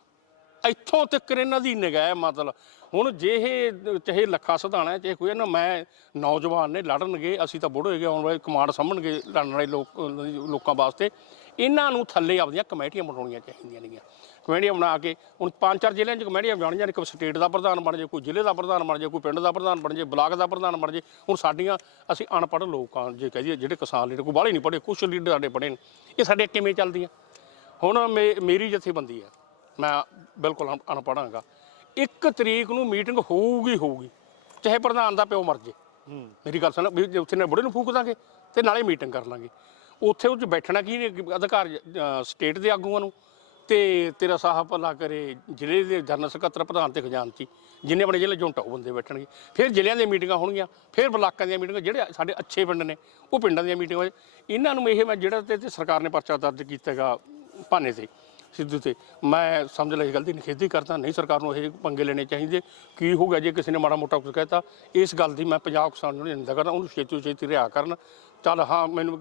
ਇੱਥੋਂ ਤੱਕ ਇਹਨਾਂ ਦੀ ਨਿਗਾਹ ਮਤਲਬ ਹੁਣ ਜੇ ਇਹ, ਚਾਹੇ ਲੱਖਾ ਸਧਾਣਾ ਚਾਹੇ ਕੋਈ ਨਾ ਮੈਂ ਨੌਜਵਾਨ ਨੇ ਲੜਨਗੇ, ਅਸੀਂ ਤਾਂ ਬੁੜੇ ਹੋਏਗੇ ਆਉਣ ਵਾਲੇ ਕਮਾਂਡ ਸਾਂਭਣਗੇ, ਲੜਨ ਵਾਲੇ ਲੋਕ, ਲੋਕਾਂ ਵਾਸਤੇ, ਇਹਨਾਂ ਨੂੰ ਥੱਲੇ ਆਪਦੀਆਂ ਕਮੇਟੀਆਂ ਬਣਾਉਣੀਆਂ ਚਾਹੀਦੀਆਂ ਨੇਗੀਆਂ। ਕਮੇਟੀਆਂ ਬਣਾ ਕੇ, ਹੁਣ ਪੰਜ ਚਾਰ ਜ਼ਿਲ੍ਹਿਆਂ 'ਚ ਕਮੇਟੀਆਂ ਬਣਾਉਣੀਆਂ ਨੇ ਕੋਈ ਸਟੇਟ ਦਾ ਪ੍ਰਧਾਨ ਬਣ ਜੇ, ਕੋਈ ਜ਼ਿਲ੍ਹੇ ਦਾ ਪ੍ਰਧਾਨ ਬਣ ਜੇ, ਕੋਈ ਪਿੰਡ ਦਾ ਪ੍ਰਧਾਨ ਬਣ ਜੇ, ਬਲਾਕ ਦਾ ਪ੍ਰਧਾਨ ਬਣ ਜੇ, ਹੁਣ ਸਾਡੀਆਂ, ਅਸੀਂ ਅਨਪੜ੍ਹ ਲੋਕ ਲੋਕਾਂ ਜੇ ਕਹਿ ਦਈਏ ਜਿਹੜੇ ਕਿਸਾਨ ਲੀਡਰ, ਕੋਈ ਬਾਹਲੇ ਨਹੀਂ ਪੜ੍ਹੇ, ਕੁਛ ਲੀਡਰ ਸਾਡੇ ਪੜ੍ਹੇ ਨੇ। ਇਹ ਸਾਡੇ ਕਿਵੇਂ ਚੱਲਦੀਆਂ? ਹੁਣ ਮੇ- ਮੇਰੀ ਜਥੇਬੰਦੀ ਹੈ, ਮੈਂ ਬਿਲਕੁਲ ਅਣ- ਅਨਪੜ੍ਹ ਹਾਂਗਾ। ਇੱਕ ਤਰੀਕ ਨੂੰ ਮੀਟਿੰਗ ਹੋਊਗੀ ਹੋਊਗੀ ਚਾਹੇ ਪ੍ਰਧਾਨ ਦਾ ਪਿਓ ਮਰ ਜੇ। ਮੇਰੀ ਗੱਲ ਸੁਣ ਵੀ ਜੇ ਉੱਥੇ ਨੇ ਬੁੜੇ ਨੂੰ ਫੂਕ ਦਾਂਗੇ ਤੇ ਨਾਲੇ ਮੀਟਿੰਗ ਕਰ ਲਾਂਗੇ। ਉੱਥੇ ਉਹ 'ਚ ਬੈਠਣਾ ਕੀ ਨੇ? ਅਧਿਕਾਰ ਸਟੇਟ ਦੇ ਆਗੂਆਂ ਨੂੰ। ਤੇ ਤੇਰਾ ਸਾਹਿਬ ਭਲਾ ਕਰੇ ਜ਼ਿਲ੍ਹੇ ਦੇ ਜਨਰਲ ਸਕੱਤਰ ਪ੍ਰਧਾਨ ਤੇ ਖਜ਼ਾਨਚੀ ਜਿੰਨੇ ਬੜੇ ਜ਼ਿਲ੍ਹੇ ਜੁੰਟ ਉਹ ਬੰਦੇ ਬੈਠਣਗੇ। ਫਿਰ ਜ਼ਿਲ੍ਹਿਆਂ ਦੀਆਂ ਮੀਟਿੰਗਾਂ ਹੋਣਗੀਆਂ ਫਿਰ ਬਲਾਕਾਂ ਦੀਆਂ ਮੀਟਿੰਗਾਂ ਜਿਹੜੇ ਸਾਡੇ ਅੱਛੇ ਪਿੰਡ ਨੇ ਉਹ ਪਿੰਡਾਂ ਦੀਆਂ ਮੀਟਿੰਗਾਂ। ਇਹਨਾਂ ਨੂੰ ਇਹ ਮੈਂ ਜਿਹੜਾ ਤੇ ਸਰਕਾਰ ਨੇ ਪਰਚਾ ਦਰਜ ਕੀਤਾ ਹੈਗਾ ਭਾਨੇ ਤੇ। ਸਿੱਧੂ ਤੇ। ਮੈਂ ਸਮਝ ਲਈ ਗਲਤੀ ਨਿਖੇਧੀ ਕਰਦਾ ਨਹੀਂ ਸਰਕਾਰ ਨੂੰ ਇਹ ਪੰਗੇ ਲੈਣੇ ਚਾਹੀਦੇ। ਕੀ ਹੋ ਗਿਆ ਜੇ ਕਿਸੇ ਨੇ ਮਾੜਾ ਮੋਟਾ ਕੁਝ ਕਹਿਤਾ? ਇਸ ਗੱਲ ਦੀ ਮੈਂ ਪੰਜਾਬ ਕਿਸਾਨ ਨੂੰ ਨਿੰਦਾ ਕਰਦਾ ਉਹਨੂੰ ਛੇਤੀ ਛੇਤੀ ਰਿਹਾ ਕਰਨ। ਚੱਲ ਹਾਂ ਮੈਨੂੰ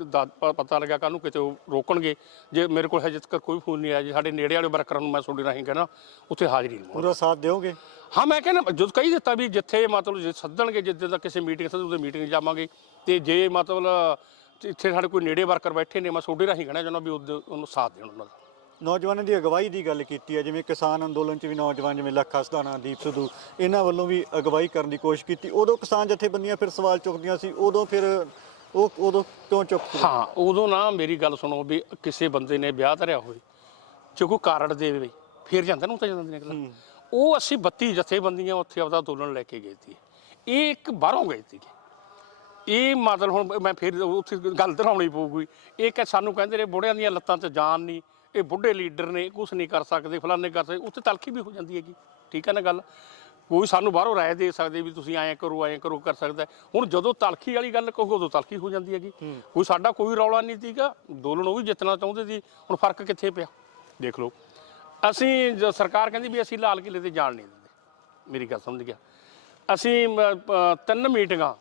ਪਤਾ ਲੱਗਾ ਕੱਲ ਨੂੰ ਕਿਤੇ ਰੋਕਣਗੇ। ਜੇ ਮੇਰੇ ਕੋਲ ਹਜੇ ਤੱਕ ਕੋਈ ਫੋਨ ਨਹੀਂ ਆਇਆ ਜੀ ਸਾਡੇ ਨੇੜੇ ਵਾਲੇ ਵਰਕਰਾਂ ਨੂੰ ਮੈਂ ਤੁਹਾਡੇ ਰਾਹੀਂ ਕਹਿਣਾ ਉੱਥੇ ਹਾਜ਼ਰੀ ਲਵਾਉਣ ਪੂਰਾ ਸਾਥ ਦਿਓਗੇ? ਹਾਂ ਮੈਂ ਕਹਿੰਦਾ ਜਦ ਕਹੀ ਦਿੱਤਾ ਵੀ ਜਿੱਥੇ ਮਤਲਬ ਜੇ ਸੱਦਣਗੇ ਜਿੱਦੇ ਦਾ ਕਿਸੇ ਮੀਟਿੰਗ ਸੱਦੂ ਉਹਦੇ ਮੀਟਿੰਗ ਜਾਵਾਂਗੇ। ਤੇ ਜੇ ਮਤਲਬ ਇੱਥੇ ਸਾਡੇ ਕੋਈ ਨੇੜੇ ਵਰਕਰ ਬੈਠੇ ਨੇ ਮੈਂ ਤੁਹਾਡੇ ਰਾਹੀਂ ਕਹਿਣਾ ਚਾਹੁੰਦਾ ਵੀ ਉਹਨੂੰ ਸਾਥ ਦੇਣ ਉਹਨਾਂ ਦਾ। ਨੌਜਵਾਨਾਂ ਦੀ ਅਗਵਾਈ ਦੀ ਗੱਲ ਕੀਤੀ ਹੈ ਜਿਵੇਂ ਕਿਸਾਨ ਅੰਦੋਲਨ 'ਚ ਵੀ ਨੌਜਵਾਨ ਜਿਵੇਂ ਲੱਖਾ ਸਦਾਨਾ ਦੀਪ ਸਿੱਧੂ ਇਹਨਾਂ ਵੱਲੋਂ ਵੀ ਅਗਵਾਈ ਕਰਨ ਦੀ ਕੋਸ਼ਿਸ਼ ਕੀਤੀ। ਉਦੋਂ ਕਿਸਾਨ ਜਥੇਬੰਦੀਆਂ ਫਿਰ ਸਵਾਲ ਚੁੱਕਦੀਆਂ ਸੀ ਉਦੋਂ ਫਿਰ ਉਹ ਉਦੋਂ ਕਿਉਂ ਚੁੱਪ ਸੀ? ਹਾਂ ਉਦੋਂ ਨਾ ਮੇਰੀ ਗੱਲ ਸੁਣੋ ਵੀ ਕਿਸੇ ਬੰਦੇ ਨੇ ਵਿਆਹ ਧਰਿਆ ਹੋਵੇ ਜੇ ਕੋਈ ਕਾਰਡ ਦੇ ਦੇਵੇ ਫਿਰ ਜਾਂਦਾ ਨਾ ਤਾਂ ਜਾਂਦੇ ਨੇ ਅਗਲਾ। ਉਹ ਅਸੀਂ 32 ਜਥੇਬੰਦੀਆਂ ਉੱਥੇ ਆਪਦਾ ਅੰਦੋਲਨ ਲੈ ਕੇ ਗਏ ਸੀ। ਇਹ ਇੱਕ ਬਾਹਰੋਂ ਗਏ ਸੀ ਇਹ ਮਤਲਬ ਹੁਣ ਮੈਂ ਫਿਰ ਉੱਥੇ ਗੱਲ ਦੁਹਰਾਉਣੀ ਪਊਗੀ। ਇਹ ਕਿ ਸਾਨੂੰ ਕਹਿੰਦੇ ਨੇ ਬੁੜਿਆਂ ਦੀਆਂ ਲੱਤਾਂ 'ਚ ਜਾਨ ਨਹੀਂ ਇਹ ਬੁੱਢੇ ਲੀਡਰ ਨੇ ਕੁਝ ਨਹੀਂ ਕਰ ਸਕਦੇ ਫਲਾਣੇ ਕਰ ਸਕਦੇ ਉੱਥੇ ਤਲਖੀ ਵੀ ਹੋ ਜਾਂਦੀ ਹੈਗੀ ਠੀਕ ਹੈ ਨਾ ਗੱਲ? ਕੋਈ ਸਾਨੂੰ ਬਾਹਰੋਂ ਰਾਏ ਦੇ ਸਕਦੇ ਵੀ ਤੁਸੀਂ ਐਂ ਕਰੋ ਐਂ ਕਰੋ ਕਰ ਸਕਦਾ। ਹੁਣ ਜਦੋਂ ਤਲਖੀ ਵਾਲੀ ਗੱਲ ਕਹੋਗੇ ਉਦੋਂ ਤਲਖੀ ਹੋ ਜਾਂਦੀ ਹੈਗੀ। ਕੋਈ ਸਾਡਾ ਕੋਈ ਰੌਲਾ ਨਹੀਂ ਸੀਗਾ ਅੰਦੋਲਨ ਉਹ ਵੀ ਜਿੱਤਣਾ ਚਾਹੁੰਦੇ ਸੀ ਹੁਣ ਫ਼ਰਕ ਕਿੱਥੇ ਪਿਆ? ਦੇਖ ਲਓ ਅਸੀਂ ਸਰਕਾਰ ਕਹਿੰਦੀ ਵੀ ਅਸੀਂ ਲਾਲ ਕਿਲੇ ਤੇ ਜਾਣ ਨਹੀਂ ਦਿੰਦੇ। ਮੇਰੀ ਗੱਲ ਸਮਝ ਗਿਆ। ਅਸੀਂ ਤਿੰਨ ਮੀਟਿੰਗਾਂ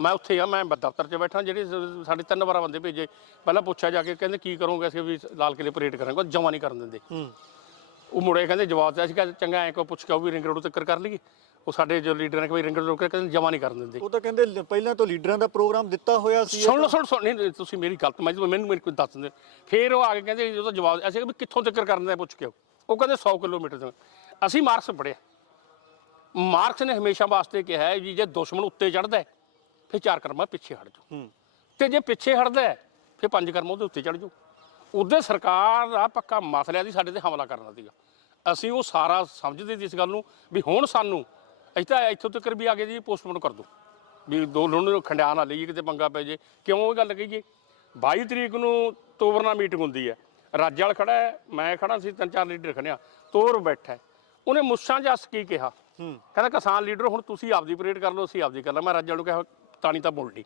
ਮੈਂ ਉੱਥੇ ਆ ਮੈਂ ਦਫ਼ਤਰ 'ਚ ਬੈਠਾ ਜਿਹੜੇ ਸ- ਸਾਡੇ ਤਿੰਨ ਵਾਰਾ ਬੰਦੇ ਭੇਜੇ। ਪਹਿਲਾਂ ਪੁੱਛਿਆ ਜਾ ਕੇ ਕਹਿੰਦੇ ਕੀ ਕਰੋਗੇ ਅਸੀਂ ਵੀ ਲਾਲ ਕਿਲੇ ਪਰੇਡ ਕਰਾਂਗੇ। ਉਹ ਜਮਾ ਨਹੀਂ ਕਰਨ ਦਿੰਦੇ। ਹੂੰ। ਉਹ ਮੁੜੇ ਕਹਿੰਦੇ ਜਵਾਬ ਦਿੱਤਾ ਸੀ ਕਿ ਚੰਗਾ ਐ ਕੋ ਪੁੱਛ ਕੇ ਉਹ ਵੀ ਰਿੰਗ ਰੋਡ ਤੱਕ ਕਰ ਲਈਏ। ਉਹ ਸਾਡੇ ਜੋ ਲੀਡਰ ਨੇ ਕੋਈ ਰਿੰਗਰ ਰੋਕ ਕੇ ਕਹਿੰਦੇ ਜਮਾ ਨਹੀਂ ਕਰਨ ਦਿੰਦੇ। ਉਹ ਤਾਂ ਕਹਿੰਦੇ ਲ- ਪਹਿਲਾਂ ਤੋਂ ਲੀਡਰਾਂ ਦਾ ਪ੍ਰੋਗਰਾਮ ਦਿੱਤਾ ਹੋਇਆ ਸੀ ਸੁਣ ਲਓ ਸੁਣ ਸੁਣ ਨਹੀਂ ਨਹੀਂ, ਤੁਸੀਂ ਮੇਰੀ ਗਲਤ ਮੈਂ ਮੈਨੂੰ ਮੇਰੇ ਕੋਈ ਦੱਸ ਦਿੰਦੇ। ਫਿਰ ਉਹ ਆ ਕੇ ਕਹਿੰਦੇ ਉਹਦਾ ਜਵਾਬ ਅਸੀਂ ਕਿਹਾ ਵੀ ਕਿੱਥੋਂ ਤੱਕ ਕਰਨ ਦਾ ਪੁੱਛ ਕੇ ਆਓ। ਉਹ ਕਹਿੰਦੇ 100 ਕਿਲੋਮੀਟਰ ਤੋਂ। ਅਸੀਂ ਮਾਰਕਸ ਪੜਿਆ ਮਾਰਕਸ ਨੇ ਹਮੇਸ਼ਾ ਵਾਸਤੇ ਕਿਹਾ ਹੈ ਵੀ ਜੇ ਦੁਸ਼ਮਣ ਉੱਤੇ ਚੜਦਾ ਹੈ ਫਿਰ ਚਾਰ ਕਰਮਾਂ ਪਿੱਛੇ ਹਟ ਜਾਓ। ਤੇ ਜੇ ਪਿੱਛੇ ਹਟਦਾ ਫਿਰ ਪੰਜ ਕਰਮ ਉਹਦੇ ਉੱਤੇ ਚੜ ਜਾਓ। ਉਹਦੇ ਸਰਕਾਰ ਦਾ ਪੱਕਾ ਮਸਲਾ ਦੀ ਸਾਡੇ ਤੇ ਹਮਲਾ ਕਰਨਾ ਸੀਗਾ। ਅਸੀਂ ਉਹ ਸਾਰਾ ਸਮਝਦੇ ਸੀ ਇਸ ਗੱਲ ਨੂੰ ਵੀ ਹੁਣ ਸਾਨੂੰ ਅਸੀਂ ਤਾਂ ਇੱਥੋਂ ਤੱਕ ਵੀ ਆ ਗਏ ਜੀ ਪੋਸਟਪੋਨ ਕਰ ਦਿਓ। ਵੀ ਦੋ ਨੂੰ ਖੰਡਿਆ ਨਾ ਲਈਏ ਕਿਤੇ ਪੰਗਾ ਪੈ ਜੇ। ਕਿਉਂ ਇਹ ਗੱਲ ਕਹੀਏ? 22 ਤਰੀਕ ਨੂੰ ਤੋਬਰ ਨਾਲ ਮੀਟਿੰਗ ਹੁੰਦੀ ਹੈ। ਰਾਜ ਵਾਲ ਖੜਾ ਹੈ ਮੈਂ ਖੜਾ ਸੀ ਤਿੰਨ ਚਾਰ ਲੀਡਰ ਖੜਿਆ ਤੋਰ ਬੈਠਾ। ਉਹਨੇ ਮੁੱਛਾਂ ਜੱਸ ਕੀ ਕਿਹਾ? ਹੂੰ। ਕਹਿੰਦਾ ਕਿਸਾਨ ਲੀਡਰ ਹੁਣ ਤੁਸੀਂ ਆਪਦੀ ਪਰੇਡ ਕਰ ਲਓ ਅਸੀਂ ਆਪਦੀ ਕਰ ਲਾਂ ਮੈਂ ਰਾਜਾ ਨੂੰ ਕਿਹਾ ਤਾਣੀ ਤਾਂ ਬੋਲਣੀ।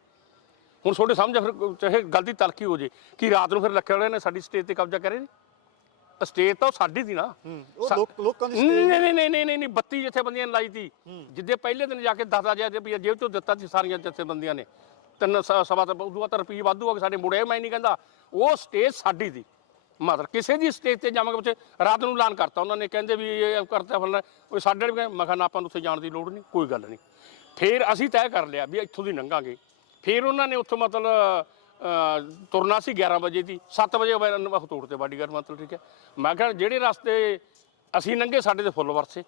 ਹੁਣ ਤੁਹਾਡੇ ਸਮਝ ਫਿਰ ਚਾਹੇ ਗਲਤੀ ਤਲਕੀ ਹੋ ਜੇ ਕਿ ਰਾਤ ਨੂੰ ਫਿਰ ਲੱਖੇ ਵਾਲਿਆਂ ਨੇ ਸਾਡੀ ਸਟੇਜ ਤੇ ਕਬਜ਼ਾ ਕਰੇ ਨਹੀਂ ਸਟੇਜ ਤਾਂ ਸਾਡੀ ਦੀ ਨਾ। ਸਾ- ਲੋਕ ਲੋਕਾਂ ਦੀ ਨਹੀਂ ਨਹੀਂ ਨਹੀਂ ਨਹੀਂ ਨਹੀਂ ਨਹੀਂ 32 ਜਥੇਬੰਦੀਆਂ ਨੇ ਲਾਈ ਤੀ। ਜਿੱਦੇ ਪਹਿਲੇ ਦਿਨ ਜਾ ਕੇ 10000 ਰੁਪਏ ਜੇਬ ਚੋਂ ਦਿੱਤਾ ਸੀ ਸਾਰੀਆਂ ਜਥੇਬੰਦੀਆਂ ਨੇ। ਤਿੰਨ ਸ- ਸਵਾ ਤਾਂ ਉਦੋਂ ਤਾਂ ਰੁਪਏ ਵਾਧੂ ਆ ਕੇ ਸਾਡੇ ਮੁੜੇ ਮੈਂ ਨਹੀਂ ਕਹਿੰਦਾ। ਉਹ ਸਟੇਜ ਸਾਡੀ ਦੀ ਮਤਲਬ ਕਿਸੇ ਦੀ ਸਟੇਜ ਤੇ ਜਾਵਾਂਗੇ ਬੱਚੇ ਰਾਤ ਨੂੰ ਐਲਾਨ ਕਰਤਾ ਉਹਨਾਂ ਨੇ। ਕਹਿੰਦੇ ਵੀ ਇਹ ਕਰਤਾ ਫਲਣਾ। ਉਹ ਸਾਡੇ ਮੈਂ ਕਿਹਾ ਨਾ ਆਪਾਂ ਨੂੰ ਉੱਥੇ ਜਾਣ ਦੀ ਲੋੜ ਨਹੀਂ ਕੋਈ ਗੱਲ ਨਹੀਂ। ਫਿਰ ਅਸੀਂ ਤੈਅ ਕਰ ਲਿਆ ਵੀ ਇੱਥੋਂ ਦੀ ਲੰਘਾਂਗੇ। ਫਿਰ ਉਹਨਾਂ ਨੇ ਉੱਥੋਂ ਮਤਲਬ ਤੁਰਨਾ ਸੀ 11 ਵਜੇ ਦੀ 7 ਵਜੇ ਉਹ ਤੋੜ ਤੇ ਬਾਡੀਗਾਰਡ ਮਤਲਬ ਠੀਕ ਹੈ। ਮੈਂ ਕਿਹਾ ਜਿਹੜੇ ਰਸਤੇ ਅਸੀਂ ਲੰਘੇ ਸਾਡੇ ਤੇ ਫੁੱਲ ਵਰਸੇ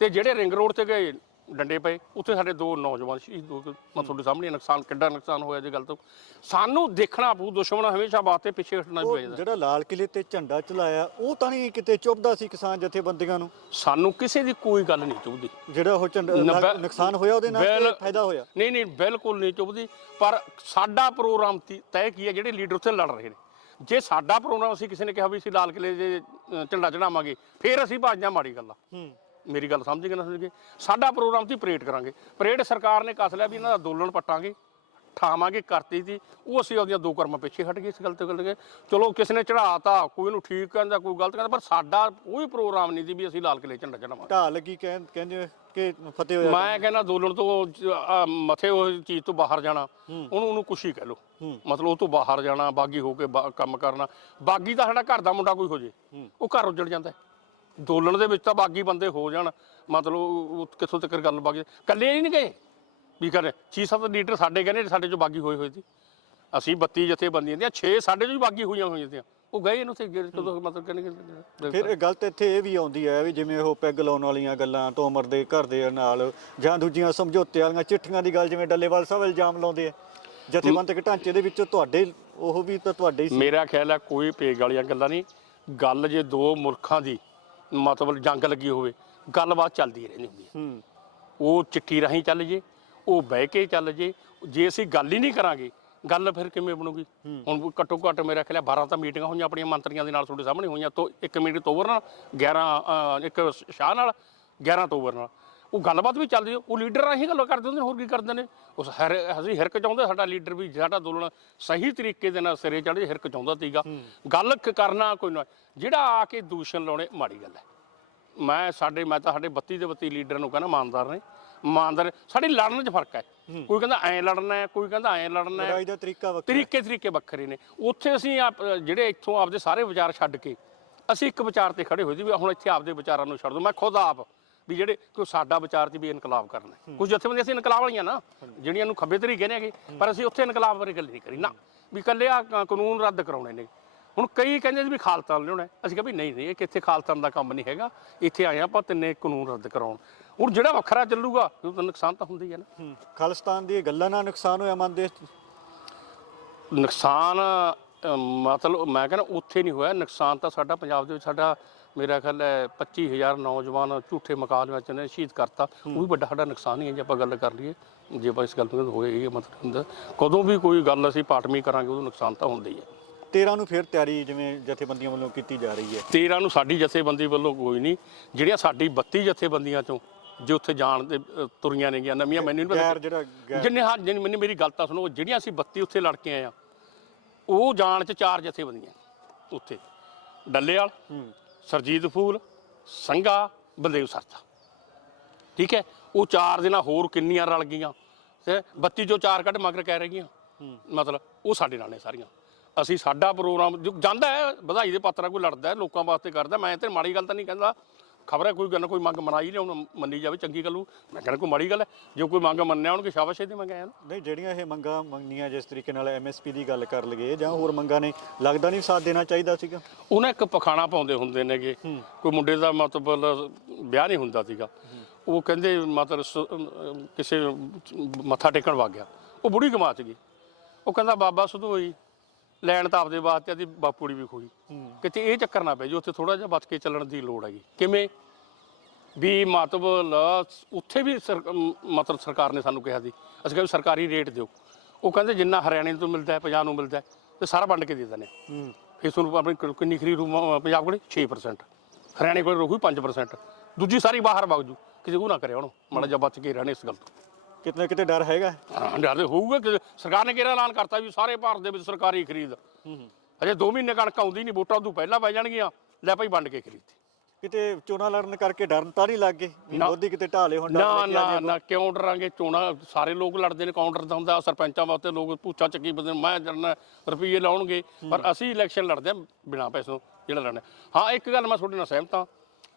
ਤੇ ਜਿਹੜੇ ਰਿੰਗ ਰੋਡ ਤੇ ਗਏ ਡੰਡੇ ਪਏ। ਉੱਥੇ ਸਾਡੇ ਦੋ ਨੌਜਵਾਨ ਸ਼ਹੀਦ ਹੋ ਗਏ ਮੈਂ ਤੁਹਾਡੇ ਸਾਹਮਣੇ। ਨੁਕਸਾਨ ਕਿੱਡਾ ਨੁਕਸਾਨ ਹੋਇਆ ਜੇ ਗੱਲ ਤੋਂ। ਸਾਨੂੰ ਦੇਖਣਾ ਪਊ ਦੁਸ਼ਮਣ ਹਮੇਸ਼ਾ ਬਾਤੇ ਪਿੱਛੇ ਹਟਣਾ ਚਾਹੀਦਾ ਜਿਹੜਾ ਲਾਲ ਕਿਲੇ ਤੇ ਝੰਡਾ ਚਲਾਇਆ ਉਹ ਤਾਂ ਨਹੀਂ ਕਿਤੇ ਚੁੱਭਦਾ ਸੀ ਕਿਸਾਨ ਜਥੇਬੰਦੀਆਂ ਨੂੰ? ਸਾਨੂੰ ਕਿਸੇ ਦੀ ਕੋਈ ਗੱਲ ਨਹੀਂ ਚੁਭਦੀ। ਜਿਹੜਾ ਉਹ ਝੰਡਾ ਨੁਕਸਾਨ ਹੋਇਆ ਉਹਦੇ ਨਾਲ ਫਾਇਦਾ ਹੋਇਆ? ਨਹੀਂ ਨਹੀਂ ਬਿਲਕੁਲ ਨਹੀਂ ਚੁਭਦੀ। ਪਰ ਸਾਡਾ ਪ੍ਰੋਗਰਾਮ ਤੈਅ ਕੀ ਹੈ ਜਿਹੜੇ ਲੀਡਰ ਉੱਥੇ ਲੜ ਰਹੇ ਨੇ। ਜੇ ਸਾਡਾ ਪ੍ਰੋਗਰਾਮ ਅਸੀਂ ਕਿਸੇ ਨੇ ਕਿਹਾ ਵੀ ਅਸੀਂ ਲਾਲ ਕਿਲੇ ਦੇ ਝੰਡਾ ਚੜਾਵਾਂਗੇ ਫਿਰ ਅਸੀਂ ਭਾਜਣਾ ਮਾੜੀ ਗੱਲ। ਆ ਹੂੰ। ਮੇਰੀ ਗੱਲ ਸਮਝ ਗਏ ਨਾ ਸਮਝ ਗਏ? ਸਾਡਾ ਪ੍ਰੋਗਰਾਮ ਸੀ ਪਰੇਡ ਕਰਾਂਗੇ। ਪਰੇਡ ਸਰਕਾਰ ਨੇ ਕਸ ਲਿਆ ਵੀ ਇਹਨਾਂ ਦਾ ਅੰਦੋਲਨ ਪੱਟਾਂਗੇ ਠਾਵਾਂਗੇ ਕਰਤੀ ਸੀ ਉਹ ਅਸੀਂ ਉਹਦੀਆਂ ਦੋ ਕਰਮਾਂ ਪਿੱਛੇ ਹਟ ਗਏ ਇਸ ਗੱਲ ਤੇ ਗੱਲ ਗਏ ਚਲੋ ਕਿਸ ਨੇ ਚੜਾਤਾ ਕੋਈ ਇਹਨੂੰ ਠੀਕ ਕਹਿੰਦਾ ਕੋਈ ਗਲਤ ਕਹਿੰਦਾ ਪਰ ਸਾਡਾ ਕੋਈ ਪ੍ਰੋਗਰਾਮ ਨਹੀਂ ਸੀ ਵੀ ਅਸੀਂ ਲਾਲ ਕਿਲੇ ਝੰਡਾ ਚੜਾਵਾਂਗੇ ਢਾਹ ਲੱਗੀ ਕਹਿੰ- ਕਹਿੰਦੇ ਕਿ ਫਤਿਹ ਹੋਇਆ ਮੈਂ ਕਹਿੰਦਾ ਅੰਦੋਲਨ ਤੋਂ ਮਥੇ ਉਹ ਚੀਜ਼ ਤੋਂ ਬਾਹਰ ਜਾਣਾ। ਉਹਨੂੰ ਉਹਨੂੰ ਹੀ ਕਹਿ ਲੋ ਹੂੰ। ਮਤਲਬ ਉਹ ਤੋਂ ਬਾਹਰ ਜਾਣਾ ਬਾਗੀ ਹੋ ਕੇ ਕੰਮ ਕਰਨਾ। ਬਾਗੀ ਤਾਂ ਸਾਡਾ ਘਰ ਦਾ ਮੁੰਡਾ ਕੋਈ ਹੋ ਜੇ। ਉਹ ਘਰ ਉੱਜੜ ਜਾਂਦਾ। ਹੈ। ਅੰਦੋਲਨ ਦੇ ਵਿੱਚ ਤਾਂ ਬਾਗੀ ਬੰਦੇ ਹੋ ਜਾਣ। ਮਤਲਬ ਉਹ ਕਿੱਥੋਂ ਤੱਕ ਗੱਲ ਬਾਗੀ? ਕੱਲੇ ਹੀ ਨਹੀਂ ਗਏ? ਵੀ ਕਰ ਛੇ ਸੱਤ ਲੀਡਰ ਸਾਡੇ ਕਹਿੰਦੇ ਸਾਡੇ ਚੋਂ ਬਾਗੀ ਹੋਏ ਹੋਏ ਸੀ। ਅਸੀਂ 32 ਜਥੇਬੰਦੀਆਂ ਦੀਆਂ 6 ਸਾਡੇ ਚੋਂ ਬਾਗੀ ਹੋਈਆਂ ਹੋਈਆਂ ਸੀ ਉਹ ਗਏ ਇਹਨੂੰ ਤੇ ਤੋਂ ਮਤਲਬ ਕਹਿੰਦੇ ਫਿਰ ਇਹ ਗੱਲ ਤਾਂ ਇੱਥੇ ਇਹ ਵੀ ਆਉਂਦੀ ਹੈ ਵੀ ਜਿਵੇਂ ਉਹ ਪੈਗ ਲਾਉਣ ਵਾਲੀਆਂ ਗੱਲਾਂ ਤੋਮਰ ਦੇ ਘਰ ਦੇ ਨਾਲ ਜਾਂ ਦੂਜੀਆਂ ਸਮਝੌਤੇ ਵਾਲੀਆਂ ਚਿੱਠੀਆਂ ਦੀ ਗੱਲ ਜਿਵੇਂ ਡੱਲੇਵਾਲ ਸਾਹਿਬ ਇਲਜ਼ਾਮ ਲਾਉਂਦੇ ਆ। ਜਥੇਬੰਦਕ ਢਾਂਚੇ ਦੇ ਵਿੱਚੋਂ ਤੁਹਾਡੇ ਉਹ ਵੀ ਤਾਂ ਤੁਹਾਡੇ ਹੀ ਸੀ। ਮੇਰਾ ਖਿਆਲ ਹੈ ਕੋਈ ਪੇਗ ਵਾਲੀਆਂ ਗੱਲਾਂ ਨਹੀਂ। ਗੱਲ ਜੇ ਦੋ ਮੁਲਕਾਂ ਦੀ ਮਤਲਬ ਜੰਗ ਲੱਗੀ ਹੋਵੇ ਗੱਲਬਾਤ ਚੱਲਦੀ ਰਹਿੰਦੀ ਹੁੰਦੀ ਹੈ। ਹੂੰ। ਉਹ ਚਿੱਠੀ ਰਾਹੀਂ ਚੱਲ ਜੇ ਉਹ ਬਹਿ ਕੇ ਚੱਲ ਜੇ ਜੇ ਅਸੀਂ ਗੱਲ ਹੀ ਨਹੀਂ ਕਰਾਂਗੇ ਗੱਲ ਫਿਰ ਕਿਵੇਂ ਬਣੂਗੀ? ਹੁਣ ਘੱਟੋ ਘੱਟ ਮੇਰਾ ਖਿਆਲ ਹੈ 12 ਤਾਂ ਮੀਟਿੰਗਾਂ ਹੋਈਆਂ ਆਪਣੀਆਂ ਮੰਤਰੀਆਂ ਦੇ ਨਾਲ ਤੁਹਾਡੇ ਸਾਹਮਣੇ ਹੋਈਆਂ ਤੋਂ ਇੱਕ ਮੀਟਿੰਗ ਤੋਵਰ ਨਾਲ 11 ਅ, ਇੱਕ ਸ਼ਾਹ ਨਾਲ 11 ਤੋਵਰ ਨਾਲ। ਉਹ ਗੱਲਬਾਤ ਵੀ ਚੱਲਦੀ ਉਹ ਲੀਡਰ ਰਾਹੀਂ ਗੱਲ ਕਰਦੇ ਹੁੰਦੇ ਨੇ ਹੋਰ ਕੀ ਕਰਦੇ ਨੇ? ਉਸ ਹਰ ਅਸੀਂ ਹਿਰਕ ਚਾਹੁੰਦੇ ਸਾਡਾ ਲੀਡਰ ਵੀ ਸਾਡਾ ਅੰਦੋਲਨ ਸਹੀ ਤਰੀਕੇ ਦੇ ਨਾਲ ਸਿਰੇ ਚੜ੍ਹੇ ਹਿਰਕ ਚਾਹੁੰਦਾ ਸੀਗਾ। ਗੱਲ ਕ- ਕਰਨਾ ਕੋਈ ਨਾ ਜਿਹੜਾ ਆ ਕੇ ਦੂਸ਼ਣ ਲਾਉਣੇ ਮਾੜੀ ਗੱਲ ਹੈ। ਮੈਂ ਸਾਡੇ ਮੈਂ ਤਾਂ ਸਾਡੇ 32 ਦੇ 32 ਲੀਡਰ ਨੂੰ ਕਹਿੰਦਾ ਇਮਾਨਦਾਰ ਨੇ ਇਮਾਨਦਾਰ ਸਾਡੇ ਲੜਨ 'ਚ ਫ਼ਰਕ ਹੈ। ਕੋਈ ਕਹਿੰਦਾ ਐਂ ਲੜਨਾ ਹੈ ਕੋਈ ਕਹਿੰਦਾ ਐਂ ਲੜਨਾ ਹੈ। ਲੜਾਈ ਦਾ ਤਰੀਕਾ ਵੱਖਰਾ ਤਰੀਕੇ ਤਰੀਕੇ ਵੱਖਰੇ ਨੇ। ਉੱਥੇ ਅਸੀਂ ਆਪ- ਜਿਹੜੇ ਇੱਥੋਂ ਆਪਦੇ ਸਾਰੇ ਵਿਚਾਰ ਛੱਡ ਕੇ ਅਸੀਂ ਇੱਕ ਵਿਚਾਰ ਤੇ ਖੜੇ ਹੋਏ ਸੀ ਵੀ ਹੁਣ ਇੱਥੇ ਆਪਦੇ ਵਿਚਾਰਾਂ ਨੂੰ ਛੱਡ ਦਿਓ ਮੈਂ ਖੁਦ ਆਪ ਵੀ ਜਿਹੜੇ ਕੋਈ ਸਾਡਾ ਵਿਚਾਰ ਸੀ ਵੀ ਇਨਕਲਾਬ ਕਰਨਾ। ਕੁਝ ਜਥੇਬੰਦੀਆਂ ਅਸੀਂ ਇਨਕਲਾਬ ਵਾਲੀਆਂ ਨਾ ਜਿਹੜੀਆਂ ਨੂੰ ਖੱਬੇ ਤਰੀ ਕਹਿੰਦੇ ਹੈਗੇ ਪਰ ਅਸੀਂ ਉੱਥੇ ਇਨਕਲਾਬ ਬਾਰੇ ਗੱਲ ਨਹੀਂ ਕਰੀ। ਨਾ ਵੀ ਕੱਲੇ ਆ ਕਾਨੂੰਨ ਰੱਦ ਕਰਾਉਣੇ ਨੇ। ਹੁਣ ਕਈ ਕਹਿੰਦੇ ਵੀ ਖਾਲਸਾ ਲਿਆਉਣਾ। ਅਸੀਂ ਕਿਹਾ ਵੀ ਨਹੀਂ ਨਹੀਂ ਇਹ ਕਿੱਥੇ ਖਾਲਸਾ ਦਾ ਕੰਮ ਨਹੀਂ ਹੈਗਾ। ਇੱਥੇ ਆਏ ਆਪਾਂ ਤਿੰਨੇ ਕਾਨੂੰਨ ਰੱਦ ਕਰਾਉਣ। ਹੁਣ ਜਿਹੜਾ ਵੱਖਰਾ ਚੱਲੂਗਾ ਉਹ ਤਾਂ ਨੁਕਸਾਨ ਤਾਂ ਹੁੰਦਾ ਹੀ ਹੈ ਨਾ। ਖਾਲਿਸਤਾਨ ਦੀ ਗੱਲਾਂ ਨਾਲ ਨੁਕਸਾਨ ਹੋਇਆ ਮਨ ਦੇ ਨੁਕਸਾਨ ਮਤਲਬ ਮੈਂ ਕਹਿੰਦਾ ਉੱਥੇ ਨਹੀਂ ਹੋਇਆ। ਨੁਕਸਾਨ ਤਾਂ ਸਾਡਾ ਪੰਜਾਬ ਦੇ ਵਿੱਚ ਸਾਡਾ ਮੇਰਾ ਖਿਆਲ ਹੈ 25000 ਨੌਜਵਾਨ ਝੂਠੇ ਮੁਕਾਬਲਿਆਂ ਚ ਨੇ ਸ਼ਹੀਦ ਕਰਤਾ। ਉਹ ਵੀ ਵੱਡਾ ਸਾਡਾ ਨੁਕਸਾਨ ਹੀ ਹੈ ਜੇ ਆਪਾਂ ਗੱਲ ਕਰ ਲਈਏ। ਜੇ ਆਪਾਂ ਇਸ ਗੱਲ ਤੋਂ ਹੋਏ ਇਹ ਮਤਲਬ ਹੁੰਦਾ ਕਦੋਂ ਵੀ ਕੋਈ ਗੱਲ ਅਸੀਂ ਪਾਟਮੀ ਕਰਾਂਗੇ ਉਹਦਾ ਨੁਕਸਾਨ ਤਾਂ ਹੁੰਦਾ ਹੀ ਹੈ। 13 ਨੂੰ ਫਿਰ ਤਿਆਰੀ ਜਿਵੇਂ ਜਥੇਬੰਦੀਆਂ ਵੱਲੋਂ ਕੀਤੀ ਜਾ ਰਹੀ ਹੈ। 13 ਨੂੰ ਸਾਡੀ ਜਥੇਬੰਦੀ ਵੱਲੋਂ ਕੋਈ ਨਹੀਂ। ਜਿਹੜੀਆਂ ਸਾਡੀ 32 ਜਥੇਬੰਦੀਆਂ ਚੋਂ ਜੇ ਉੱਥੇ ਜਾਣ ਦੇ ਤੁਰੀਆਂ ਨੇਗੀਆਂ ਨਵੀਆਂ ਮੈਨੂੰ ਨਹੀਂ ਪਤਾ ਜਿਹੜਾ ਜਿੰਨੇ ਹਾਂ ਜਿੰਨੇ ਮੈਨੂੰ ਮੇਰੀ ਗੱਲ ਤਾਂ ਸੁਣੋ ਜਿਹੜੀਆਂ ਅਸੀਂ 32 ਉੱਥੇ ਲੜ ਕੇ ਆਏ ਆ ਉਹ ਜਾਣ ਚ ਚਾਰ ਜਥੇਬੰਦੀਆਂ ਉੱਥੇ। ਡੱਲੇਵਾਲ ਹੂੰ। ਸਰਜੀਤ ਫੂਲ ਸੰਘਾ ਬਲਦੇਵ ਸਰਤਾ ਠੀਕ ਹੈ? ਉਹ ਚਾਰ ਦਿਨਾਂ ਹੋਰ ਕਿੰਨੀਆਂ ਰਲ ਗਈਆਂ? ਤੇ 32 ਚੋਂ ਚਾਰ ਕੱਢ ਮਗਰ ਕਹਿ ਰਹੀਆਂ। ਮਤਲਬ ਉਹ ਸਾਡੇ ਨਾਲ ਨੇ ਸਾਰੀਆਂ। ਅਸੀਂ ਸਾਡਾ ਪ੍ਰੋਗਰਾਮ ਜਾਂਦਾ ਹੈ ਵਧਾਈ ਦੇ ਪਾਤਰਾਂ ਕੋਈ ਲੜਦਾ ਲੋਕਾਂ ਵਾਸਤੇ ਕਰਦਾ ਮੈਂ ਤੇ ਮਾੜੀ ਗੱਲ ਤਾਂ ਨਹੀਂ ਕਹਿੰਦਾ। ਖਬਰ ਹੈ ਕੋਈ ਗੱਲ ਕੋਈ ਮੰਗ ਮਨਾਈ ਲਿਆਉਣ ਮੰਨੀ ਜਾਵੇ ਚੰਗੀ ਗੱਲ ਉਹ ਮੈਂ ਕਹਿੰਦਾ ਕੋਈ ਮਾੜੀ ਗੱਲ ਹੈ ਜੇ ਕੋਈ ਮੰਗ ਮੰਨਿਆ ਹੋਣਗੇ ਸ਼ਾਬਾਸ਼ ਇਹਦੇ ਮੰਗਿਆ ਨਾ। ਨਹੀਂ ਜਿਹੜੀਆਂ ਇਹ ਮੰਗਾਂ ਮੰਗੀਆਂ ਜਿਸ ਤਰੀਕੇ ਨਾਲ ਐਮਐਸਪੀ ਦੀ ਗੱਲ ਕਰ ਲਈਏ ਜਾਂ ਹੋਰ ਮੰਗਾਂ ਨੇ ਲੱਗਦਾ ਨਹੀਂ ਸਾਥ ਦੇਣਾ ਚਾਹੀਦਾ ਸੀਗਾ? ਉਹਨਾਂ ਇੱਕ ਪਖਾਣਾ ਪਾਉਂਦੇ ਹੁੰਦੇ ਨੇਗੇ। ਕੋਈ ਮੁੰਡੇ ਦਾ ਮਤਲਬ ਵਿਆਹ ਨਹੀਂ ਹੁੰਦਾ ਸੀਗਾ। ਉਹ ਕਹਿੰਦੇ ਮਤਲਬ ਸ- ਅਮ, ਕਿਸੇ ਮੱਥਾ ਟੇਕਣ ਵਗ ਗਿਆ। ਉਹ ਬੁੜੀ ਗਮਾਚ ਗਈ। ਉਹ ਕਹਿੰਦਾ ਬਾਬਾ ਸਧੋਈ ਲੈਣ ਤਾਂ ਆਪਦੇ ਵਾਸਤੇ ਆਦੀ ਬਾਪੂੜੀ ਵੀ ਖੋਈ ਕਿਤੇ ਇਹ ਚੱਕਰ ਨਾ ਪੈ ਜੀ ਉੱਥੇ ਥੋੜਾ ਜਿਹਾ ਬਚ ਕੇ ਚੱਲਣ ਦੀ ਲੋੜ ਹੈਗੀ। ਕਿਵੇਂ? ਵੀ ਮਤਲਬ ਉੱਥੇ ਵੀ ਮਤਲਬ ਸਰਕਾਰ ਨੇ ਸਾਨੂੰ ਕਿਹਾ ਸੀ। ਅਸੀਂ ਕਿਹਾ ਸਰਕਾਰੀ ਰੇਟ ਦਿਓ। ਉਹ ਕਹਿੰਦੇ ਜਿੰਨਾ ਹਰਿਆਣੇ ਤੋਂ ਮਿਲਦਾ ਹੈ ਪੰਜਾਬ ਨੂੰ ਮਿਲਦਾ ਹੈ ਤੇ ਸਾਰਾ ਵੰਡ ਕੇ ਦੇ ਦਿੰਦੇ ਹੂੰ। ਫਿਰ ਤੁਹਾਨੂੰ ਆਪਣੀ ਕਿੰਨੀ ਖਰੀ ਪੰਜਾਬ ਕੋਲੇ? 6% ਹਰਿਆਣੇ ਕੋਲੇ ਰਹੂ 5% ਦੂਜੀ ਸਾਰੀ ਬਾਹਰ ਵਗ ਜੂ। ਕਿਸੇ ਕੋ ਨਾ ਕਰਿਆ ਹੁਣ। ਮਾੜਾ ਜਿਹਾ ਬਚ ਕੇ ਰਹਿਣੇ ਇਸ ਗੱਲ ਤੋਂ। ਕਿਤੇ ਨਾ ਕਿਤੇ ਡਰ ਹੈਗਾ? ਹਾਂ ਡਰ ਤੇ ਹੋਊਗਾ ਕਿ ਸਰਕਾਰ ਨੇ ਕਿਹੜਾ ਐਲਾਨ ਕਰਤਾ ਵੀ ਸਾਰੇ ਭਾਰਤ ਦੇ ਵਿੱਚ ਸਰਕਾਰੀ ਖਰੀਦ। ਅਜੇ 2 ਮਹੀਨੇ ਕਣਕ ਆਉਂਦੀ ਨਹੀਂ ਵੋਟਾਂ ਤੋਂ ਪਹਿਲਾਂ ਪੈ ਜਾਣਗੀਆਂ ਲੈ ਭਾਈ ਵੰਡ ਕੇ ਖਰੀਦ। ਕਿਤੇ ਚੋਣਾਂ ਲੜਨ ਕਰਕੇ ਡਰਨ ਤਾਂ ਨਹੀਂ ਲੱਗ ਗਏ? ਵੀ ਨਾ। ਮੋਦੀ ਕਿਤੇ ਢਾਲੇ ਹੁਣ ਡਰ ਨਾ ਨਾ। ਨਾ ਕਿਉਂ ਡਰਾਂਗੇ? ਚੋਣਾਂ ਸਾਰੇ ਲੋਕ ਲੜਦੇ ਨੇ ਕਾਊਂਟਰ ਦਾ ਹੁੰਦਾ ਸਰਪੰਚਾਂ ਵਾਸਤੇ ਲੋਕ ਪੁੱਛਾ ਚੱਕੀ ਬੰਦੇ ਮੈਂ ਜੜਨਾ ਰੁਪਈਏ ਲਾਉਣਗੇ। ਪਰ ਅਸੀਂ ਇਲੈਕਸ਼ਨ ਲੜਦੇ ਹਾਂ ਬਿਨਾਂ ਪੈਸੋਂ ਜਿਹੜਾ ਲੜਨਾ ਹਾਂ ਇੱਕ ਗੱਲ ਮੈਂ ਤੁਹਾਡੇ ਨਾਲ ਸਹਿਮਤ ਹਾਂ।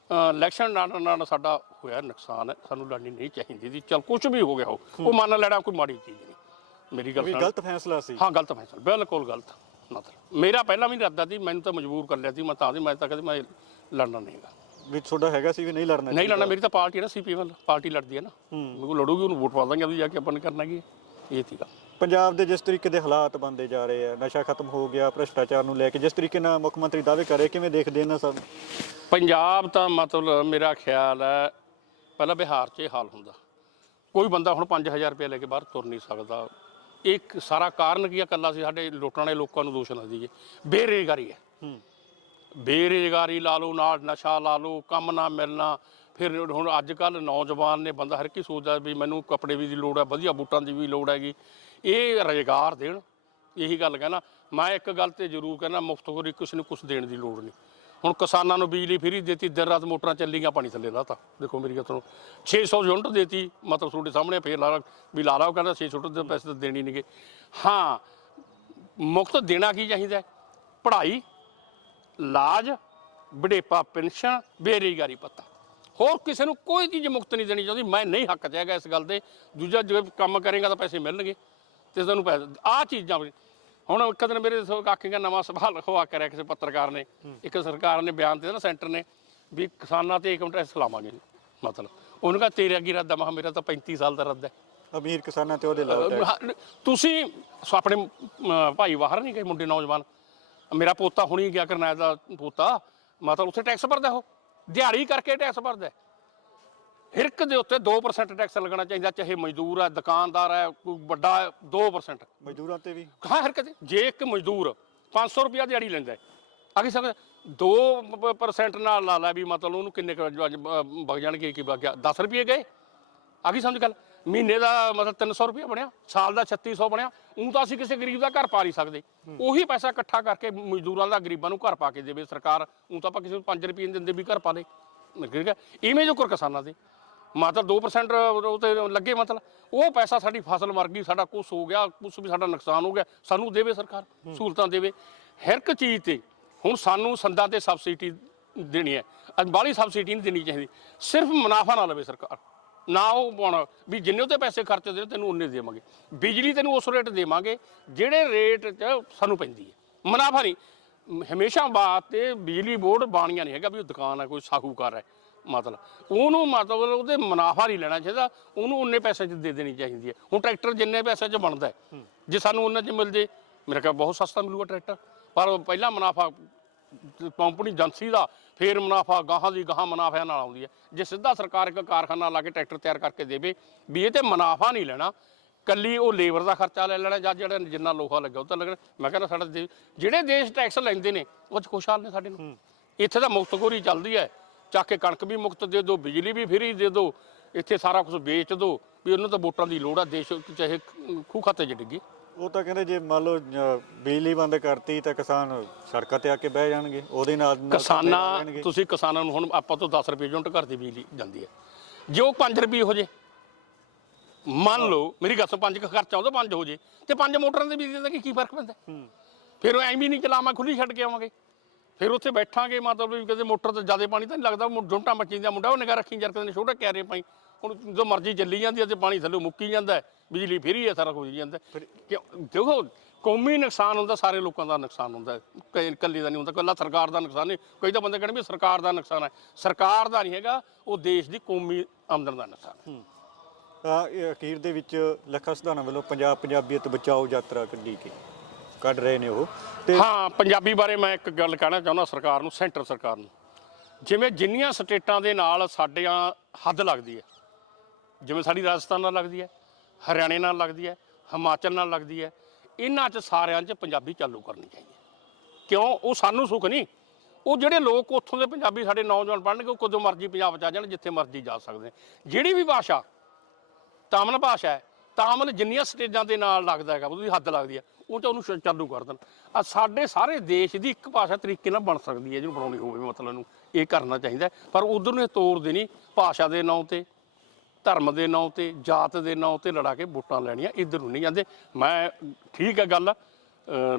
ਇਲੈਕਸ਼ਨ ਨਾਲ ਨਾਲ ਸਾਡਾ ਹੋਇਆ ਨੁਕਸਾਨ ਹੈ ਸਾਨੂੰ ਲੜਨੀ ਨਹੀਂ ਚਾਹੀਦੀ ਸੀ। ਚਲ ਕੁਝ ਵੀ ਹੋ ਗਿਆ ਹੋ ਉਹ ਮੰਨ ਲੈਣਾ ਕੋਈ ਮਾੜੀ ਚੀਜ਼ ਨਹੀਂ। ਮੇਰੀ ਗੱਲ ਵੀ ਗਲਤ ਫੈਸਲਾ ਸੀ। ਹਾਂ ਗਲਤ ਫੈਸਲਾ ਬਿਲਕੁਲ ਗਲਤ। ਮਤਲਬ ਮੇਰਾ ਪਹਿਲਾਂ ਵੀ ਇਰਾਦਾ ਸੀ ਮੈਨੂੰ ਤਾਂ ਮਜਬੂਰ ਕਰ ਲਿਆ ਸੀ ਮੈਂ ਤਾਂ ਦੀ ਮੈਂ ਤਾਂ ਕਦੇ ਮੈਂ ਲੜਨਾ ਨਹੀਂ ਹੈਗਾ। ਵੀ ਤੁਹਾਡਾ ਹੈਗਾ ਸੀ ਵੀ ਨਹੀਂ ਲੜਨਾ ਨਹੀਂ ਲੜਨਾ ਮੇਰੀ ਤਾਂ ਪਾਰਟੀ ਹੈ ਨਾ ਸੀਪੀਐਮ ਪਾਰਟੀ ਲੜਦੀ ਹੈ ਨਾ। ਕੋਲ ਲੜੂਗੀ ਉਹਨੂੰ ਵੋਟ ਪਾ ਦਾਂਗੇ ਵੀ ਜਾ ਕੇ ਆਪਾਂ ਨੇ ਕਰਨਾ ਕੀ। ਇਹ ਸੀਗਾ ਪੰਜਾਬ ਦੇ ਜਿਸ ਤਰੀਕੇ ਦੇ ਹਾਲਾਤ ਬਣਦੇ ਜਾ ਰਹੇ ਆ ਨਸ਼ਾ ਖਤਮ ਹੋ ਗਿਆ ਭ੍ਰਸ਼ਟਾਚਾਰ ਨੂੰ ਲੈ ਕੇ ਜਿਸ ਤਰੀਕੇ ਨਾਲ ਮੁੱਖ ਮੰਤਰੀ ਦਾਅਵੇ ਕਰ ਰਹੇ ਕਿਵੇਂ ਦੇਖਦੇ ਇਹਨਾਂ ਸਭ? ਪੰਜਾਬ ਤਾਂ ਮਤਲਬ ਮੇਰਾ ਖਿਆਲ ਹੈ ਪਹਿਲਾਂ ਬਿਹਾਰ 'ਚ ਇਹ ਹਾਲ ਹੁੰਦਾ। ਕੋਈ ਬੰਦਾ ਹੁਣ 5000 ਰੁਪਏ ਲੈ ਕੇ ਬਾਹਰ ਤੁਰ ਨਹੀਂ ਸਕਦਾ। ਇੱਕ ਸਾਰਾ ਕਾਰਨ ਕੀ ਹੈ ਕੱਲਾ ਸੀ ਸਾਡੇ ਲੁੱਟਣ ਵਾਲੇ ਲੋਕਾਂ ਨੂੰ ਦੋਸ਼ ਨਾ ਦਈਏ। ਬੇਰੁਜ਼ਗਾਰੀ ਹੈ। ਹੂੰ। ਬੇਰੁਜ਼ਗਾਰੀ ਲਾ ਲਓ ਨਾਲ ਨਸ਼ਾ ਲਾ ਲਓ ਕੰਮ ਨਾ ਮਿਲਣਾ। ਫਿਰ ਹੁਣ ਅੱਜ ਕੱਲ ਨੌਜਵਾਨ ਨੇ ਬੰਦਾ ਹਰ ਕੀ ਸੋਚਦਾ ਵੀ ਮੈਨੂੰ ਕੱਪੜੇ ਵੀ ਦੀ ਲੋੜ ਹੈ ਵਧੀਆ ਬੂਟਾਂ ਦੀ ਵੀ ਲੋੜ ਹੈਗੀ। ਇਹ ਰੁਜ਼ਗਾਰ ਦੇਣ, ਇਹੀ ਗੱਲ ਕਹਿਣਾ। ਮੈਂ ਇੱਕ ਗੱਲ ਤੇ ਜ਼ਰੂਰ ਕਹਿੰਦਾ ਮੁਫਤ ਕੋਈ ਕਿਸੇ ਨੂੰ ਕੁਛ ਦੇਣ ਦੀ ਲੋੜ ਨਹੀਂ। ਹੁਣ ਕਿਸਾਨਾਂ ਨੂੰ ਬਿਜਲੀ ਫਰੀ ਦਿੱਤੀ, ਦਿਨ ਰਾਤ ਮੋਟਰਾਂ ਚੱਲੀਆਂ, ਪਾਣੀ ਥੱਲੇ ਲਾਤਾ। ਦੇਖੋ ਮੇਰੀ ਗੱਲ ਸੁਣੋ 600 ਯੂਨਿਟ ਦੇਤੀ, ਮਤਲਬ ਤੁਹਾਡੇ ਸਾਹਮਣੇ ਫੇਰ ਲਾ ਲਾ- ਵੀ ਲਾ ਲਾਓ ਕਹਿੰਦਾ 600 ਯੂਨਿਟ ਦੇ ਪੈਸੇ ਤਾਂ ਦੇਣੀ ਨਹੀਂਗੇ ਹਾਂ, ਮੁਫਤ ਦੇਣਾ ਕੀ ਚਾਹੀਦਾ ਪੜ੍ਹਾਈ ਲਾਜ ਬੜੇਪਾ ਪੈਨਸ਼ਨ, ਬੇਰੁਜ਼ਗਾਰੀ ਪੱਤਾ। ਹੋਰ ਕਿਸੇ ਨੂੰ ਕੋਈ ਚੀਜ਼ ਮੁਕਤ ਨਹੀਂ ਦੇਣੀ ਚਾਹੁੰਦੀ। ਮੈਂ ਨਹੀਂ ਹੱਕ 'ਚ ਹੈਗਾ ਇਸ ਗੱਲ ਦੇ। ਦੂਜਾ ਜੇ ਕੰਮ ਕਰੇਗਾ ਤਾਂ ਪੈਸੇ ਮਿਲਣਗੇ। ਤੇ ਤੁਹਾਨੂੰ ਪੈਸੇ ਆਹ ਚੀਜ਼ਾਂ ਹੁਣ ਇੱਕ ਦਿਨ ਮੇਰੇ ਸੋ ਕਾਕੇ ਦਾ ਨਵਾਂ ਸਵਾਲ ਖਵਾ ਕਰਿਆ ਕਿਸੇ ਪੱਤਰਕਾਰ ਨੇ। ਇੱਕ ਸਰਕਾਰ ਨੇ ਬਿਆਨ ਦਿੱਤਾ ਨਾ ਸੈਂਟਰ ਨੇ ਵੀ ਕਿਸਾਨਾਂ ਤੇ ਇਨਕਮ ਟੈਕਸ ਲਾਵਾਂਗੇ। ਮਤਲਬ ਉਹਨੂੰ ਕਹਾ ਤੇਰਾ ਕੀ ਰੱਦ ਆ। ਮੈਂ ਕਿਹਾ ਮੇਰਾ ਤਾਂ 35 ਸਾਲ ਦਾ ਰੱਦ ਹੈ। ਅਮੀਰ ਕਿਸਾਨਾਂ ਤੇ ਉਹਦੇ ਹਾਂ, ਤੁਸੀਂ ਆਪਣੇ ਭਾਈ ਬਾਹਰ ਨਹੀਂ ਗਏ ਮੁੰਡੇ ਨੌਜਵਾਨ? ਮੇਰਾ ਪੋਤਾ ਹੁਣੀ ਗਿਆ ਕਰਨਾ ਦਾ ਪੋਤਾ। ਮਤਲਬ ਉੱਥੇ ਟੈਕਸ ਭਰਦਾ ਉਹ। ਦਿਹਾੜੀ ਕਰਕੇ ਟੈਕਸ ਭਰਦਾ ਹਿਰਕ ਦੇ ਉੱਤੇ 2% ਟੈਕਸ ਲੱਗਣਾ ਚਾਹੀਦਾ ਚਾਹੇ ਮਜ਼ਦੂਰ ਹੈ ਦੁਕਾਨਦਾਰ ਹੈ ਕੋਈ ਵੱਡਾ ਹੈ, 2% ਮਜ਼ਦੂਰਾਂ ਤੇ ਵੀ? ਹਾਂ ਹਰਕਤ ਜੇ ਇੱਕ ਮਜ਼ਦੂਰ 500 ਰੁਪਿਆ ਦਿਹਾੜੀ ਲੈਂਦਾ ਹੈ ਆਖੀ ਸਕਦਾ 2% ਨਾਲ ਲਾ ਲਾ ਵੀ ਮਤਲਬ ਉਹਨੂੰ ਕਿੰਨੇ ਕੁ ਅੱਜ ਵਗ ਜਾਣਗੇ ਕੀ ਵਗ ਗਿਆ। 10 ਰੁਪਏ ਗਏ। ਆ ਗਈ ਸਮਝ ਗੱਲ ਮਹੀਨੇ ਦਾ ਮਤਲਬ 300 ਰੁਪਏ ਬਣਿਆ ਸਾਲ ਦਾ 3600 ਬਣਿਆ। ਉਹ ਤਾਂ ਅਸੀਂ ਕਿਸੇ ਗਰੀਬ ਦਾ ਘਰ ਪਾ ਨਹੀਂ ਸਕਦੇ। ਉਹੀ ਪੈਸਾ ਇਕੱਠਾ ਕਰਕੇ ਮਜ਼ਦੂਰਾਂ ਦਾ ਗਰੀਬਾਂ ਨੂੰ ਘਰ ਪਾ ਕੇ ਦੇਵੇ ਸਰਕਾਰ। ਉਹ ਤਾਂ ਆਪਾਂ ਕਿਸੇ ਨੂੰ 5 ਰੁਪਏ ਨਹੀਂ ਦਿੰਦੇ ਵੀ ਘਰ ਪਾ ਦੇ। ਠੀਕ ਹੈ? ਇਵੇਂ ਜੋ ਕਰ ਕਿਸਾਨਾਂ ਦੇ ਮਤਲਬ 2% ਉਹ ਤੇ ਲੱਗੇ ਮਤਲਬ। ਉਹ ਪੈਸਾ ਸਾਡੀ ਫਸਲ ਮਰ ਗਈ ਸਾਡਾ ਕੁਛ ਹੋ ਗਿਆ ਕੁਛ ਵੀ ਸਾਡਾ ਨੁਕਸਾਨ ਹੋ ਗਿਆ ਸਾਨੂੰ ਦੇਵੇ ਸਰਕਾਰ ਸਹੂਲਤਾਂ ਦੇਵੇ। ਹਰ ਇੱਕ ਚੀਜ਼ ਤੇ ਹੁਣ ਸਾਨੂੰ ਸੰਦਾਂ ਤੇ ਸਬਸਿਡੀ ਦੇਣੀ ਹੈ। ਅੱਜ ਬਾਹਲੀ ਸਬਸਿਡੀ ਨਹੀਂ ਦੇਣੀ ਚਾਹੀਦੀ। ਸਿਰਫ ਮੁਨਾਫਾ ਨਾ ਲਵੇ ਸਰਕਾਰ। ਨਾ ਉਹ ਪਾਉਣਾ ਵੀ ਜਿੰਨੇ ਉਹਤੇ ਪੈਸੇ ਖਰਚੇ ਦੇ ਤੈਨੂੰ ਉਨੇ ਦੇਵਾਂਗੇ। ਬਿਜਲੀ ਤੈਨੂੰ ਉਸ ਰੇਟ ਦੇਵਾਂਗੇ ਜਿਹੜੇ ਰੇਟ 'ਚ ਸਾਨੂੰ ਪੈਂਦੀ ਹੈ। ਮੁਨਾਫਾ ਨਹੀਂ। ਹਮੇਸ਼ਾ ਬਾਤ ਤੇ ਬਿਜਲੀ ਬੋਰਡ ਬਾਣੀਆਂ ਨਹੀਂ ਹੈਗਾ ਵੀ ਉਹ ਦੁਕਾਨ ਹੈ ਕੋਈ ਸਾਹੂਕਾਰ ਹੈ। ਮਤਲਬ ਉਹਨੂੰ ਮਤਲਬ ਉਹਦੇ ਮੁਨਾਫਾ ਨਹੀਂ ਲੈਣਾ ਚਾਹੀਦਾ ਉਹਨੂੰ ਉਨੇ ਪੈਸੇ 'ਚ ਦੇ ਦੇਣੀ ਚਾਹੀਦੀ ਹੈ। ਹੁਣ ਟਰੈਕਟਰ ਜਿੰਨੇ ਪੈਸੇ 'ਚ ਬਣਦਾ ਹੈ ਜੇ ਸਾਨੂੰ ਉਹਨਾਂ 'ਚ ਮਿਲ ਜੇ ਮੇਰੇ ਕੋਲ ਬਹੁਤ ਸਸਤਾ ਮਿਲੂਗਾ ਟਰੈਕਟਰ। ਪਰ ਪਹਿਲਾ ਮੁਨਾਫਾ ਕੰਪਨੀ ਏਜੰਸੀ ਦਾ ਫੇਰ ਮੁਨਾਫਾ ਗਾਹਾਂ ਦੀ ਗਾਹਾਂ ਮੁਨਾਫਿਆਂ ਨਾਲ ਆਉਂਦੀ ਹੈ। ਜੇ ਸਿੱਧਾ ਸਰਕਾਰ ਇੱਕ ਕਾਰਖਾਨਾ ਲਾ ਕੇ ਟਰੈਕਟਰ ਤਿਆਰ ਕਰਕੇ ਦੇਵੇ ਵੀ ਇਹ ਤੇ ਮੁਨਾਫਾ ਨਹੀਂ ਲੈਣਾ ਕੱਲੀ ਉਹ ਲੇਬਰ ਦਾ ਖਰਚਾ ਲੈ ਲੈਣਾ ਜਾਂ ਜਿਹੜਾ ਜਿੰਨਾ ਲੋਹਾ ਲੱਗਾ ਉਹ ਤਾਂ ਲੱਗਣਾ। ਮੈਂ ਕਹਿੰਦਾ ਸਾਡਾ ਦੇਸ਼ ਜਿਹੜੇ ਦੇਸ਼ ਟੈਕਸ ਲੈਂਦੇ ਨੇ ਉਹ 'ਚ ਖੁਸ਼ਹਾਲ ਨੇ ਸਾਡੇ ਨੂੰ। ਇੱਥੇ ਤਾਂ ਮੁਕਤਖੋਰੀ ਚੱਲਦੀ ਹੈ। ਚੱਕ ਕੇ ਕਣਕ ਵੀ ਮੁਕਤ ਦੇ ਦਿਓ ਬਿਜਲੀ ਵੀ ਫ੍ਰੀ ਦੇ ਦਿਓ ਇੱਥੇ ਸਾਰਾ ਕੁਝ ਵੇਚ ਦਿਓ ਵੀ ਉਹਨੂੰ ਤਾਂ ਵੋਟਾਂ ਦੀ ਲੋੜ ਆ ਦੇਸ਼ ਚਾਹੇ ਖੂਹ ਖਾਤੇ 'ਚ ਡਿੱਗੇ। ਉਹ ਤਾਂ ਕਹਿੰਦੇ ਜੇ ਮੰਨ ਲਓ ਅ, ਬਿਜਲੀ ਬੰਦ ਕਰਤੀ ਤਾਂ ਕਿਸਾਨ ਸੜਕਾਂ ਤੇ ਆ ਕੇ ਬਹਿ ਜਾਣਗੇ ਉਹਦੇ ਨਾਲ ਕਿਸਾਨਾਂ। ਤੁਸੀਂ ਕਿਸਾਨਾਂ ਨੂੰ ਹੁਣ ਆਪਾਂ ਤੋਂ 10 ਰੁਪਏ ਯੂਨਿਟ ਘਰ ਦੀ ਬਿਜਲੀ ਜਾਂਦੀ ਹੈ। ਜੇ ਉਹ 5 ਰੁਪਏ ਹੋ ਜੇ ਮੰਨ ਲਓ ਮੇਰੀ ਗੱਲ ਸੁਣ ਪੰਜ ਕੁ ਖਰਚਾ ਉਹਦਾ 5 ਹੋ ਜੇ ਤੇ ਪੰਜ ਮੋਟਰਾਂ ਦੇ ਬਿਜਲੀ ਦਾ ਕੀ ਕੀ ਫ਼ਰਕ ਪੈਂਦਾ? ਫਿਰ ਉਹ ਐਵੇਂ ਨਹੀਂ ਚਲਾਵਾਂ ਖੁੱਲੀ ਛੱਡ ਕੇ ਆਵਾਂਗੇ। ਫਿਰ ਉੱਥੇ ਬੈਠਾਂਗੇ ਮਤਲਬ ਵੀ ਕਿਤੇ ਮੋਟਰ ਤੇ ਜ਼ਿਆਦਾ ਪਾਣੀ ਤਾਂ ਨਹੀਂ ਲੱਗਦਾ ਜੁੰਟਾਂ ਮੱਚੀ ਦਾ ਮੁੰਡਾ ਉਹ ਨਿਗਾਹ ਰੱਖੀ ਯਾਰ ਕਿਤੇ ਛੋਟਾ ਕੈਰੇ ਪਾਈ। ਹੁਣ ਜੋ ਮਰਜ਼ੀ ਚੱਲੀ ਜਾਂਦੀ ਹੈ ਤੇ ਪਾਣੀ ਥੱਲੇ ਮੁੱਕੀ ਜਾਂਦਾ ਬਿਜਲੀ ਫਿਰ ਹੀ ਸਾਰਾ ਕੁਝ ਜਾਂਦਾ। ਕਿਉਂ? ਦੇਖੋ ਕੌਮੀ ਨੁਕਸਾਨ ਹੁੰਦਾ ਸਾਰੇ ਲੋਕਾਂ ਦਾ ਨੁਕਸਾਨ ਹੁੰਦਾ। ਕਈ ਇਕੱਲੀ ਦਾ ਨਹੀਂ ਹੁੰਦਾ ਇਕੱਲਾ ਸਰਕਾਰ ਦਾ ਨੁਕਸਾਨ ਨਹੀਂ ਕਈ ਤਾਂ ਬੰਦੇ ਕਹਿੰਦੇ ਵੀ ਸਰਕਾਰ ਦਾ ਨੁਕਸਾਨ ਹੈ। ਸਰਕਾਰ ਦਾ ਨਹੀਂ ਹੈਗਾ ਉਹ ਦੇਸ਼ ਦੀ ਕੌਮੀ ਆਮਦਨ ਦਾ ਨੁਕਸਾਨ ਹੈ। ਅਖੀਰ ਦੇ ਵਿੱਚ ਲੱਖਾ ਸਿਧਾਣਾ ਵੱਲੋਂ ਪੰਜਾਬ ਪੰਜਾਬੀਅਤ ਬਚਾਓ ਯਾਤਰਾ ਕੱਢੀ ਗਈ। ਕੱਢ ਰਹੇ ਨੇ ਉਹ। ਤੇ ਹਾਂ, ਪੰਜਾਬੀ ਬਾਰੇ ਮੈਂ ਇੱਕ ਗੱਲ ਕਹਿਣਾ ਚਾਹੁੰਦਾ ਸਰਕਾਰ ਨੂੰ, ਸੈਂਟਰ ਸਰਕਾਰ ਨੂੰ। ਜਿਵੇਂ ਜਿੰਨੀਆਂ ਸਟੇਟਾਂ ਦੇ ਨਾਲ ਸਾਡੀਆਂ ਹੱਦ ਲੱਗਦੀ ਹੈ, ਜਿਵੇਂ ਸਾਡੀ ਰਾਜਸਥਾਨ ਨਾਲ ਲੱਗਦੀ ਹੈ, ਹਰਿਆਣੇ ਨਾਲ ਲੱਗਦੀ ਹੈ, ਹਿਮਾਚਲ ਨਾਲ ਲੱਗਦੀ ਹੈ, ਇਹਨਾਂ 'ਚ ਸਾਰਿਆਂ 'ਚ ਪੰਜਾਬੀ ਚਾਲੂ ਕਰਨੀ ਚਾਹੀਦੀ ਹੈ। ਕਿਉਂ? ਉਹ ਸਾਨੂੰ ਸੁੱਖ ਨਹੀਂ। ਉਹ ਜਿਹੜੇ ਲੋਕ ਉੱਥੋਂ ਦੇ ਪੰਜਾਬੀ ਸਾਡੇ ਨੌਜਵਾਨ ਪੜ੍ਹਨਗੇ, ਉਹ ਕਦੋਂ ਮਰਜ਼ੀ ਪੰਜਾਬ 'ਚ ਆ ਜਾਣ, ਜਿੱਥੇ ਮਰਜ਼ੀ ਜਾ ਸਕਦੇ ਜਿਹੜੀ ਵੀ ਭਾਸ਼ਾ, ਤਾਮਿਲ ਭਾਸ਼ਾ ਹੈ, ਤਾਮਿਲ ਜਿੰਨੀਆਂ ਸਟੇਜਾਂ ਦੇ ਨਾਲ ਲੱਗਦਾ ਹੈਗਾ, ਉਹਦੀ ਹੱਦ ਲੱਗਦੀ ਹੈ। ਉਹ ਚ ਉਹਨੂੰ ਚਾਲੂ ਕਰ ਦੇਣ। ਆ ਸਾਡੇ ਸਾਰੇ ਦੇਸ਼ ਦੀ ਇੱਕ ਭਾਸ਼ਾ ਤਰੀਕੇ ਨਾਲ ਬਣ ਸਕਦੀ ਹੈ ਜਿਹਨੂੰ ਬਣਾਉਣੀ ਹੋਵੇ ਮਤਲਬ ਨੂੰ, ਇਹ ਕਰਨਾ ਚਾਹੀਦਾ ਪਰ ਉਧਰ ਨੂੰ ਇਹ ਤੋੜਦੇ ਦੇਣੀ, ਭਾਸ਼ਾ ਦੇ ਨਾਂ ਤੇ, ਧਰਮ ਦੇ ਨਾਂ ਤੇ, ਜਾਤ ਦੇ ਨਾਂ ਤੇ ਲੜਾ ਕੇ ਵੋਟਾਂ ਲੈਣੀਆਂ, ਇੱਧਰ ਨੂੰ ਨਹੀਂ ਜਾਂਦੇ। ਮੈਂ, ਠੀਕ ਹੈ ਗੱਲ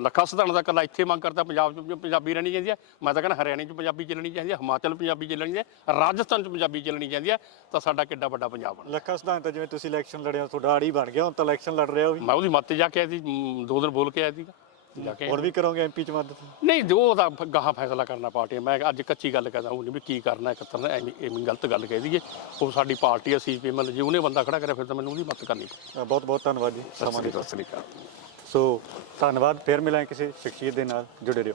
ਲੱਖਾ ਸਿਧਾਣਾ ਦਾ ਕੱਲਾ ਇੱਥੇ ਮੰਗ ਕਰਦਾ ਪੰਜਾਬ 'ਚ ਪੰਜਾਬੀ ਰਹਿਣੀ ਚਾਹੀਦੀ ਹੈ। ਮੈਂ ਤਾਂ ਕਹਿੰਦਾ ਹਰਿਆਣੇ 'ਚ ਪੰਜਾਬੀ ਚੱਲਣੀ ਚਾਹੀਦੀ ਹੈ ਹਿਮਾਚਲ ਪੰਜਾਬੀ ਚੱਲਣੀ ਚਾਹੀਦੀ ਹੈ ਰਾਜਸਥਾਨ 'ਚ ਪੰਜਾਬੀ ਚੱਲਣੀ ਚਾਹੀਦੀ ਹੈ ਤਾਂ ਸਾਡਾ ਕਿੱਡਾ ਵੱਡਾ ਪੰਜਾਬ ਬਣ ਲੱਖਾ ਸਿਧਾਣਾ ਤਾਂ ਜਿਵੇਂ ਤੁਸੀਂ ਇਲੈਕਸ਼ਨ ਲੜਿਆ ਤੁਹਾਡਾ ਆੜੀ ਬਣ ਗਿਆ ਹੁਣ ਤਾਂ ਇਲੈਕਸ਼ਨ ਲੜ ਰਿਹਾ ਉਹ ਵੀ। ਮੈਂ ਉਹਦੀ ਮੱਤ ਜਾ ਕੇ ਆਈ ਸੀ ਦੋ ਦਿਨ ਬੋਲ ਕੇ ਆਇਆ ਸੀਗਾ। ਕੇ ਹੁਣ ਵੀ ਕਰੋਗੇ ਐਮਪੀ ਚ ਮਦਦ ਨਹੀਂ ਉਹ ਤਾਂ ਗਾਹਾਂ ਫੈਸਲਾ ਕਰਨਾ ਪਾਰਟੀ ਮੈਂ ਅੱਜ ਕੱਚੀ ਗੱਲ ਕਹਦਾ ਉਹ ਨਹੀਂ ਵੀ ਕੀ ਕਰਨਾ ਹੈ ਕਰਨਾ ਐਵੇਂ ਗਲਤ ਗੱਲ ਕਹਿ ਦਈਏ। ਉਹ ਸਾਡੀ ਪਾਰਟੀ ਅਸੀਂ ਵੀ ਮਤਲਬ ਜੇ ਉਹਨੇ ਬੰਦਾ ਖੜਾ ਕਰਿਆ ਫਿਰ ਤਾਂ ਮੈਨੂੰ ਉਹਦੀ ਮੱਤ ਕਰਨੀ ਬਹੁਤ ਬਹੁਤ ਧੰਨਵਾਦ ਜੀ ਸਮਾਂ ਦੇ ਸਤਿ ਸ੍ਰੀ ਅਕਾਲ। ਸੋ ਧੰਨਵਾਦ ਫਿਰ ਮਿਲਾਂਗੇ ਕਿਸੇ ਸ਼ਖਸੀਅਤ ਦੇ ਨਾਲ। ਜੁੜੇ ਰਹੋ।